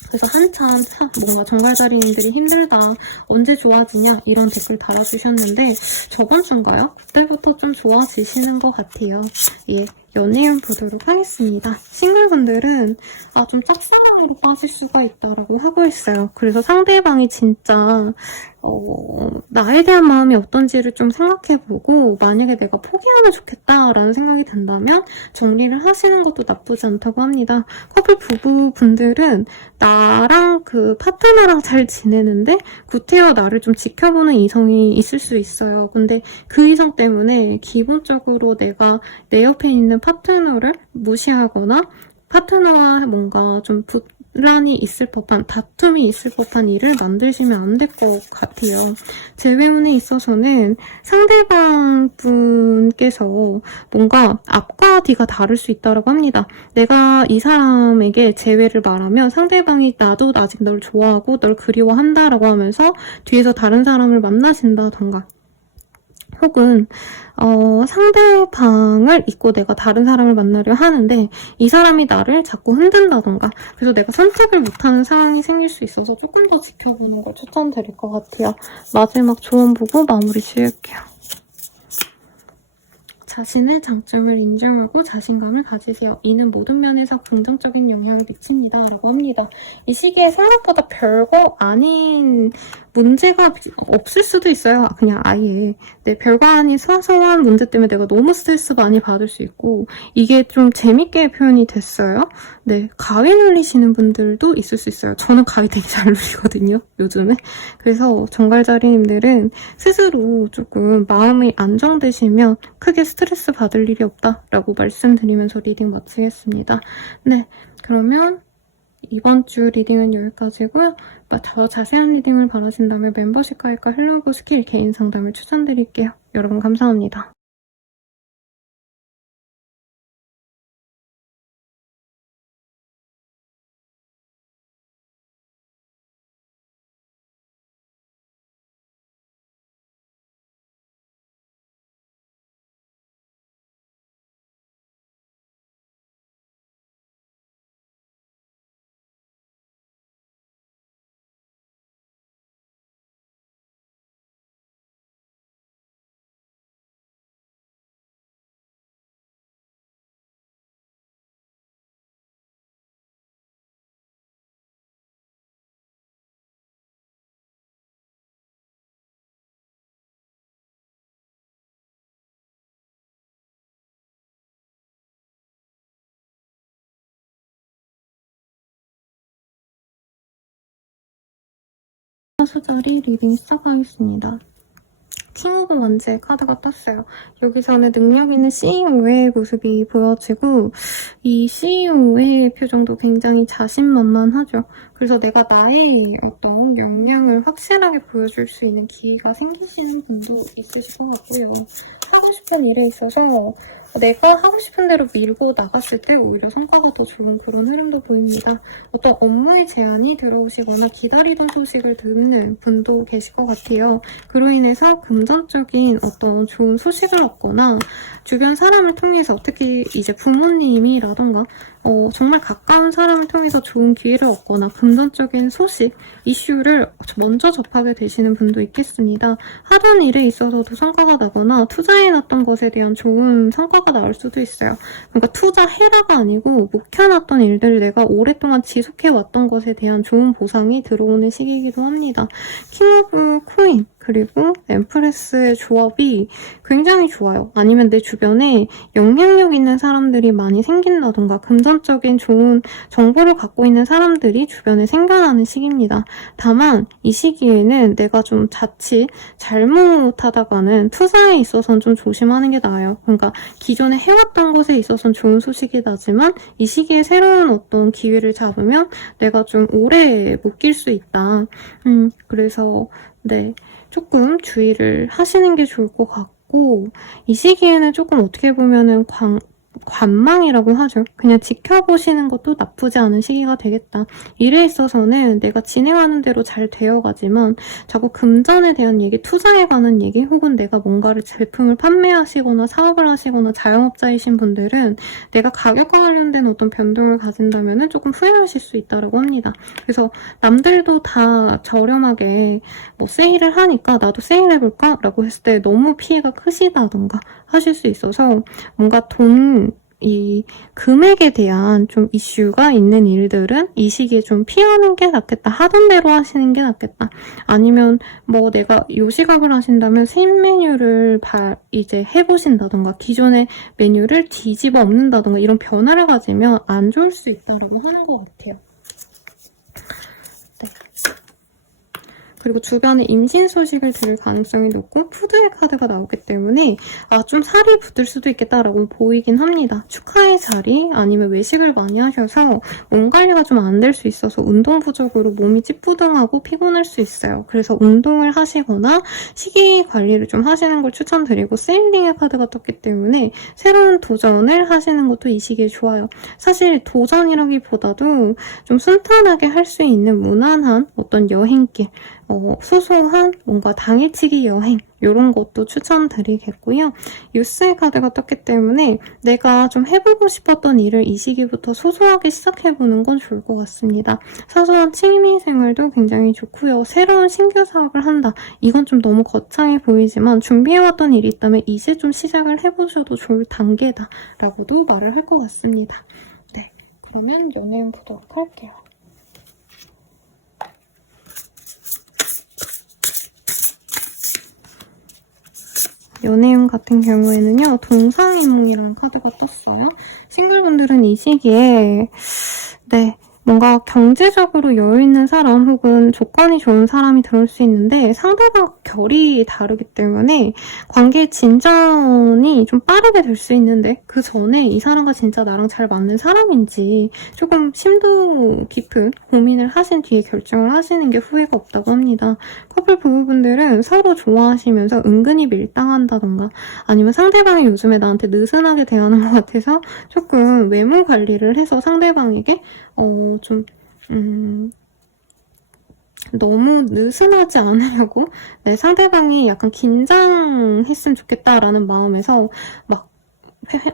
그래서 한참 뭔가 정갈자리님들이 힘들다, 언제 좋아지냐 이런 댓글 달아주셨는데 저번 주인가요? 그때부터 좀 좋아지시는 것 같아요. 예, 연애운 보도록 하겠습니다. 싱글분들은 좀 짝사랑으로 빠질 수가 있다라고 하고 있어요. 그래서 상대방이 진짜 나에 대한 마음이 어떤지를 좀 생각해보고 만약에 내가 포기하면 좋겠다라는 생각이 든다면 정리를 하시는 것도 나쁘지 않다고 합니다. 커플 부부분들은 나랑 그 파트너랑 잘 지내는데 구태여 나를 좀 지켜보는 이성이 있을 수 있어요. 근데 그 이성 때문에 기본적으로 내가 내 옆에 있는 파트너를 무시하거나 파트너와 뭔가 좀 분란이 있을 법한, 다툼이 있을 법한 일을 만드시면 안 될 것 같아요. 재회운에 있어서는 상대방 분께서 뭔가 앞과 뒤가 다를 수 있다고 합니다. 내가 이 사람에게 재회를 말하면 상대방이 나도 아직 널 좋아하고 널 그리워한다라고 하면서 뒤에서 다른 사람을 만나신다던가 혹은 상대방을 잊고 내가 다른 사람을 만나려 하는데 이 사람이 나를 자꾸 흔든다던가 그래서 내가 선택을 못하는 상황이 생길 수 있어서 조금 더 지켜보는 걸 추천드릴 것 같아요. 마지막 조언 보고 마무리 지을게요. 자신의 장점을 인정하고 자신감을 가지세요. 이는 모든 면에서 긍정적인 영향을 미칩니다. 라고 합니다. 이 시기에 생각보다 별거 아닌 문제가 없을 수도 있어요. 그냥 아예. 네, 별거 아닌 사소한 문제 때문에 내가 너무 스트레스 많이 받을 수 있고 이게 좀 재밌게 표현이 됐어요. 네, 가위 눌리시는 분들도 있을 수 있어요. 저는 가위 되게 잘 눌리거든요. 요즘에. 그래서 정갈자리님들은 스스로 조금 마음이 안정되시면 크게 스트레스 받을 일이 없다라고 말씀드리면서 리딩 마치겠습니다. 네, 그러면 이번 주 리딩은 여기까지고요. 더 자세한 리딩을 바라신다면 멤버십 가입과 헬로우 스킬 개인 상담을 추천드릴게요. 여러분 감사합니다. 수저리 리딩 시작하겠습니다. 킹 오브 원즈의 카드가 떴어요. 여기서는 능력 있는 CEO의 모습이 보여지고 이 CEO의 표정도 굉장히 자신만만하죠. 그래서 내가 나의 어떤 역량을 확실하게 보여줄 수 있는 기회가 생기시는 분도 있으실 것 같고요. 하고 싶은 일에 있어서 내가 하고 싶은 대로 밀고 나갔을 때 오히려 성과가 더 좋은 그런 흐름도 보입니다. 어떤 업무의 제안이 들어오시거나 기다리던 소식을 듣는 분도 계실 것 같아요. 그로 인해서 금전적인 어떤 좋은 소식을 얻거나 주변 사람을 통해서 특히 이제 부모님이라던가 정말 가까운 사람을 통해서 좋은 기회를 얻거나 금전적인 소식, 이슈를 먼저 접하게 되시는 분도 있겠습니다. 하던 일에 있어서도 성과가 나거나 투자해놨던 것에 대한 좋은 성과가 나올 수도 있어요. 그러니까 투자해라가 아니고 묵혀놨던 일들을 내가 오랫동안 지속해왔던 것에 대한 좋은 보상이 들어오는 시기이기도 합니다. 킹 오브 코인 그리고 엠프레스의 조합이 굉장히 좋아요. 아니면 내 주변에 영향력 있는 사람들이 많이 생긴다던가 금전적인 좋은 정보를 갖고 있는 사람들이 주변에 생겨나는 시기입니다. 다만 이 시기에는 내가 좀 자칫 잘못하다가는 투자에 있어서는 좀 조심하는 게 나아요. 그러니까 기존에 해왔던 것에 있어서는 좋은 소식이 나지만 이 시기에 새로운 어떤 기회를 잡으면 내가 좀 오래 못 낄 수 있다. 그래서 네, 조금 주의를 하시는 게 좋을 것 같고 이 시기에는 조금 어떻게 보면은 관망이라고 하죠. 그냥 지켜보시는 것도 나쁘지 않은 시기가 되겠다. 일에 있어서는 내가 진행하는 대로 잘 되어가지만 자꾸 금전에 대한 얘기, 투자에 관한 얘기 혹은 내가 뭔가를 제품을 판매하시거나 사업을 하시거나 자영업자이신 분들은 내가 가격과 관련된 어떤 변동을 가진다면 조금 후회하실 수 있다고 합니다. 그래서 남들도 다 저렴하게 뭐 세일을 하니까 나도 세일해볼까? 라고 했을 때 너무 피해가 크시다던가 하실 수 있어서 뭔가 이 금액에 대한 좀 이슈가 있는 일들은 이 시기에 좀 피하는 게 낫겠다. 하던 대로 하시는 게 낫겠다. 아니면 뭐 내가 요식업을 하신다면 신메뉴를 이제 해보신다던가 기존의 메뉴를 뒤집어 엎는다던가 이런 변화를 가지면 안 좋을 수 있다라고 하는 것 같아요. 네. 그리고 주변에 임신 소식을 들을 가능성이 높고 푸드의 카드가 나오기 때문에 좀 살이 붙을 수도 있겠다라고 보이긴 합니다. 축하의 자리 아니면 외식을 많이 하셔서 몸 관리가 좀 안 될 수 있어서 운동 부족으로 몸이 찌뿌둥하고 피곤할 수 있어요. 그래서 운동을 하시거나 식이 관리를 좀 하시는 걸 추천드리고 세일링의 카드가 떴기 때문에 새로운 도전을 하시는 것도 이 시기에 좋아요. 사실 도전이라기보다도 좀 순탄하게 할 수 있는 무난한 어떤 여행길 소소한 뭔가 당일치기 여행 이런 것도 추천드리겠고요. 유스의 카드가 떴기 때문에 내가 좀 해보고 싶었던 일을 이 시기부터 소소하게 시작해보는 건 좋을 것 같습니다. 사소한 취미생활도 굉장히 좋고요. 새로운 신규 사업을 한다. 이건 좀 너무 거창해 보이지만 준비해왔던 일이 있다면 이제 좀 시작을 해보셔도 좋을 단계다 라고도 말을 할 것 같습니다. 네, 그러면 연예인 보도록 할게요. 연예인 같은 경우에는요, 동상이몽이라는 카드가 떴어요. 싱글분들은 이 시기에, 네, 뭔가 경제적으로 여유 있는 사람 혹은 조건이 좋은 사람이 들어올 수 있는데 상대방 결이 다르기 때문에 관계 진전이 좀 빠르게 될 수 있는데 그 전에 이 사람과 진짜 나랑 잘 맞는 사람인지 조금 심도 깊은 고민을 하신 뒤에 결정을 하시는 게 후회가 없다고 합니다. 커플 부부분들은 서로 좋아하시면서 은근히 밀당한다던가 아니면 상대방이 요즘에 나한테 느슨하게 대하는 것 같아서 조금 외모 관리를 해서 상대방에게 너무 느슨하지 않으려고 상대방이 약간 긴장했으면 좋겠다라는 마음에서 막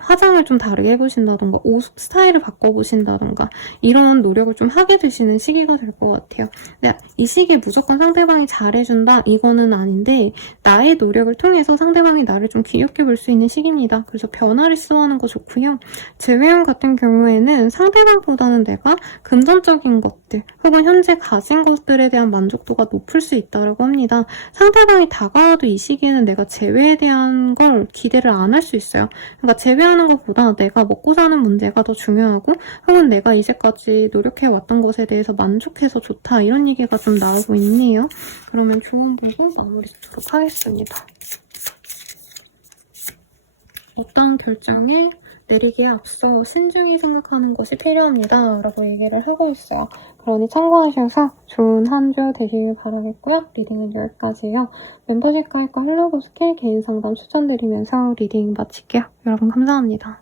화장을 좀 다르게 해보신다던가 옷 스타일을 바꿔보신다던가 이런 노력을 좀 하게 되시는 시기가 될 것 같아요. 근데 이 시기에 무조건 상대방이 잘해준다 이거는 아닌데 나의 노력을 통해서 상대방이 나를 좀 귀엽게 볼 수 있는 시기입니다. 그래서 변화를 시도하는 거 좋고요. 재회원 같은 경우에는 상대방보다는 내가 금전적인 것들 혹은 현재 가진 것들에 대한 만족도가 높을 수 있다고 합니다. 상대방이 다가와도 이 시기에는 내가 재회에 대한 걸 기대를 안 할 수 있어요. 그러니까 재회하는 것보다 내가 먹고 사는 문제가 더 중요하고 혹은 내가 이제까지 노력해왔던 것에 대해서 만족해서 좋다 이런 얘기가 좀 나오고 있네요. 그러면 좋은 부분 마무리 짓도록 하겠습니다. 어떤 결정에 내리기에 앞서 신중히 생각하는 것이 필요합니다. 라고 얘기를 하고 있어요. 그러니 참고하셔서 좋은 한 주 되시길 바라겠고요. 리딩은 여기까지예요. 멤버십 가입과 헬로고 스킬 개인 상담 추천드리면서 리딩 마칠게요. 여러분 감사합니다.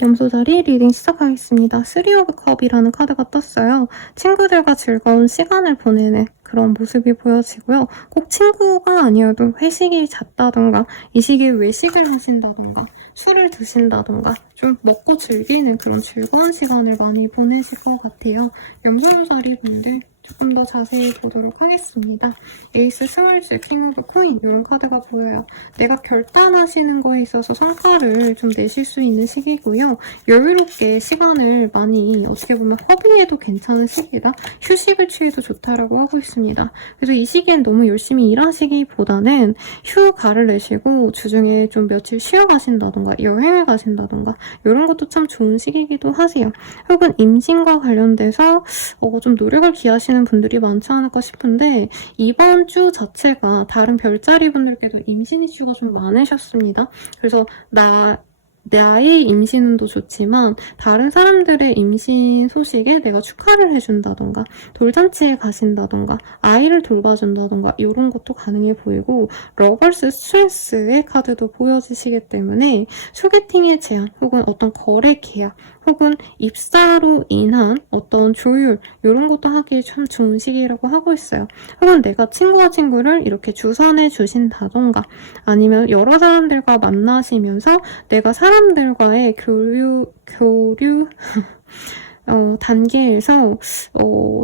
염소자리 리딩 시작하겠습니다. 3 오브 컵이라는 카드가 떴어요. 친구들과 즐거운 시간을 보내는 그런 모습이 보여지고요. 꼭 친구가 아니어도 회식이 잦다던가 이 시기에 외식을 하신다던가 술을 드신다던가 좀 먹고 즐기는 그런 즐거운 시간을 많이 보내실 것 같아요. 염소자리 분들 조금 더 자세히 보도록 하겠습니다. 에이스 스몰즈, 킹 오브 코인 이런 카드가 보여요. 내가 결단하시는 거에 있어서 성과를 좀 내실 수 있는 시기고요. 여유롭게 시간을 많이 어떻게 보면 허비해도 괜찮은 시기다. 휴식을 취해도 좋다라고 하고 있습니다. 그래서 이 시기엔 너무 열심히 일하시기보다는 휴가를 내시고 주중에 좀 며칠 쉬어 가신다던가 여행을 가신다던가 이런 것도 참 좋은 시기이기도 하세요. 혹은 임신과 관련돼서 좀 노력을 기하시는 분들이 많지 않을까 싶은데 이번 주 자체가 다른 별자리 분들께도 임신 이슈가 좀 많으셨습니다. 그래서 나의 임신운도 좋지만 다른 사람들의 임신 소식에 내가 축하를 해준다던가 돌잔치에 가신다던가 아이를 돌봐준다던가 이런 것도 가능해 보이고 러버스 스트레스의 카드도 보여지시기 때문에 소개팅의 제안 혹은 어떤 거래 계약 혹은 입사로 인한 어떤 조율 이런 것도 하기에 참 좋은 시기라고 하고 있어요. 혹은 내가 친구와 친구를 이렇게 주선해 주신다던가 아니면 여러 사람들과 만나시면서 내가 사람들과의 교류 단계에서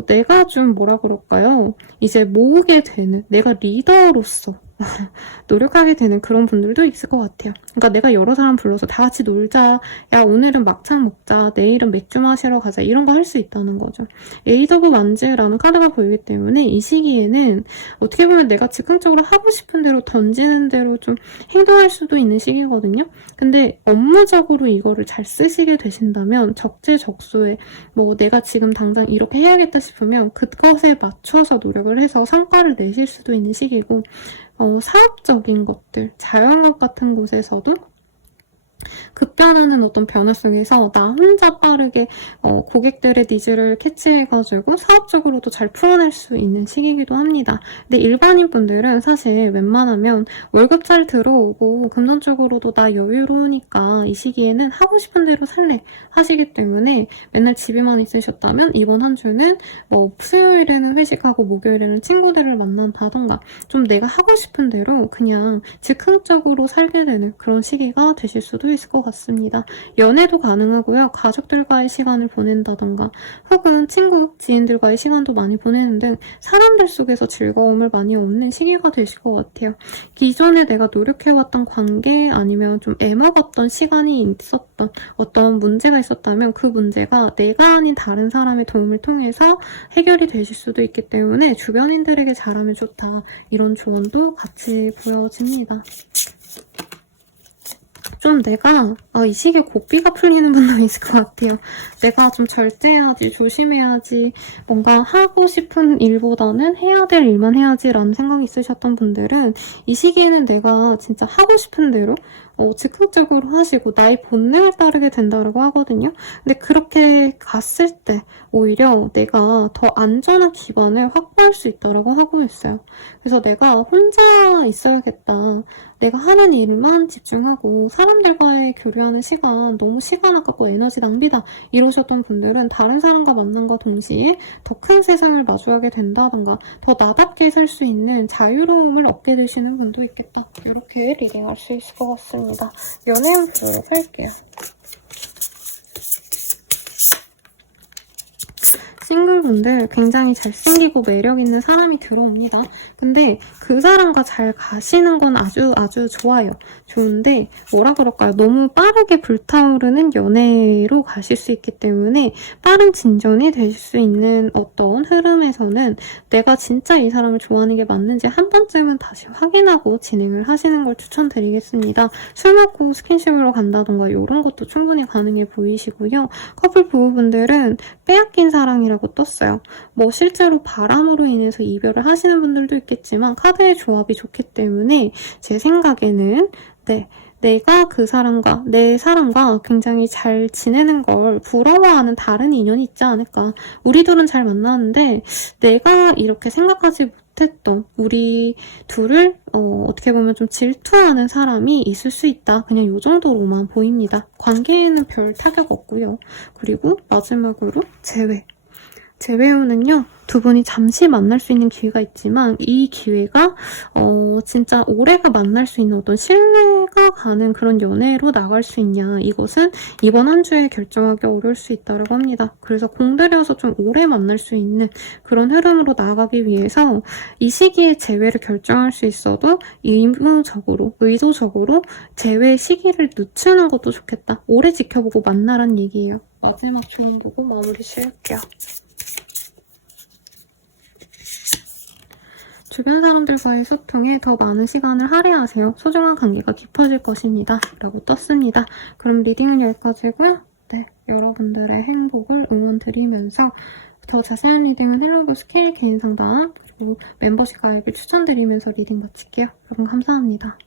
내가 좀 뭐라 그럴까요? 이제 모으게 되는 내가 리더로서 노력하게 되는 그런 분들도 있을 것 같아요. 그러니까 내가 여러 사람 불러서 다 같이 놀자, 야 오늘은 막창 먹자, 내일은 맥주 마시러 가자 이런 거 할 수 있다는 거죠. 에이드 오브 완즈라는 카드가 보이기 때문에 이 시기에는 어떻게 보면 내가 즉흥적으로 하고 싶은 대로 던지는 대로 좀 행동할 수도 있는 시기거든요. 근데 업무적으로 이거를 잘 쓰시게 되신다면 적재적소에 뭐 내가 지금 당장 이렇게 해야겠다 싶으면 그것에 맞춰서 노력을 해서 성과를 내실 수도 있는 시기고 사업적인 것들, 자영업 같은 곳에서도 급변하는 어떤 변화 속에서 나 혼자 빠르게 고객들의 니즈를 캐치해가지고 사업적으로도 잘 풀어낼 수 있는 시기이기도 합니다. 근데 일반인 분들은 사실 웬만하면 월급 잘 들어오고 금전적으로도 나 여유로우니까 이 시기에는 하고 싶은 대로 살래 하시기 때문에 맨날 집에만 있으셨다면 이번 한 주는 뭐 수요일에는 회식하고 목요일에는 친구들을 만난다던가 좀 내가 하고 싶은 대로 그냥 즉흥적으로 살게 되는 그런 시기가 되실 수도 있을 것 같습니다. 연애도 가능하고요. 가족들과의 시간을 보낸다던가 혹은 친구, 지인들과의 시간도 많이 보내는 등 사람들 속에서 즐거움을 많이 얻는 시기가 되실 것 같아요. 기존에 내가 노력해왔던 관계 아니면 좀 애먹었던 시간이 있었던 어떤 문제가 있었다면 그 문제가 내가 아닌 다른 사람의 도움을 통해서 해결이 되실 수도 있기 때문에 주변인들에게 잘하면 좋다. 이런 조언도 같이 보여집니다. 좀 내가 이 시기에 고삐가 풀리는 분도 있을 것 같아요. 내가 좀 절제해야지, 조심해야지, 뭔가 하고 싶은 일보다는 해야 될 일만 해야지 라는 생각이 있으셨던 분들은 이 시기에는 내가 진짜 하고 싶은 대로 즉흥적으로 하시고 나의 본능을 따르게 된다고 하거든요. 근데 그렇게 갔을 때 오히려 내가 더 안전한 기반을 확보할 수 있다고 하고 있어요. 그래서 내가 혼자 있어야겠다. 내가 하는 일만 집중하고 사람들과의 교류하는 시간 너무 시간 아깝고 에너지 낭비다 이러셨던 분들은 다른 사람과 만남과 동시에 더 큰 세상을 마주하게 된다던가 더 나답게 살 수 있는 자유로움을 얻게 되시는 분도 있겠다. 이렇게 리딩할 수 있을 것 같습니다. 연애운 보도록 할게요. 싱글분들 굉장히 잘생기고 매력있는 사람이 들어옵니다. 근데 그 사람과 잘 가시는 건 아주 좋아요. 좋은데 뭐라 그럴까요? 너무 빠르게 불타오르는 연애로 가실 수 있기 때문에 빠른 진전이 되실 수 있는 어떤 흐름에서는 내가 진짜 이 사람을 좋아하는 게 맞는지 한 번쯤은 다시 확인하고 진행을 하시는 걸 추천드리겠습니다. 술 먹고 스킨십으로 간다던가 이런 것도 충분히 가능해 보이시고요. 커플 부부분들은 빼앗긴 사랑이라고 떴어요. 뭐 실제로 바람으로 인해서 이별을 하시는 분들도 있겠지만 카드의 조합이 좋기 때문에 제 생각에는 내가 그 사람과 내 사람과 굉장히 잘 지내는 걸 부러워하는 다른 인연이 있지 않을까. 우리 둘은 잘 만나는데 내가 이렇게 생각하지 못했던 우리 둘을 어떻게 보면 좀 질투하는 사람이 있을 수 있다. 그냥 요 정도로만 보입니다. 관계에는 별 타격 없고요. 그리고 마지막으로 재회운은요, 두 분이 잠시 만날 수 있는 기회가 있지만 이 기회가 진짜 오래가 만날 수 있는 어떤 신뢰가 가는 그런 연애로 나갈 수 있냐, 이것은 이번 한 주에 결정하기 어려울 수 있다고 합니다. 그래서 공들여서 좀 오래 만날 수 있는 그런 흐름으로 나아가기 위해서 이 시기에 재회를 결정할 수 있어도 의도적으로 재회 시기를 늦추는 것도 좋겠다. 오래 지켜보고 만나란 얘기예요. 마지막 주문 보고 마무리 지을게요. 주변 사람들과의 소통에 더 많은 시간을 할애하세요. 소중한 관계가 깊어질 것입니다. 라고 떴습니다. 그럼 리딩은 여기까지고요. 네, 여러분들의 행복을 응원드리면서 더 자세한 리딩은 헬로우 스케일 개인 상담 그리고 멤버십 가입을 추천드리면서 리딩 마칠게요. 여러분 감사합니다.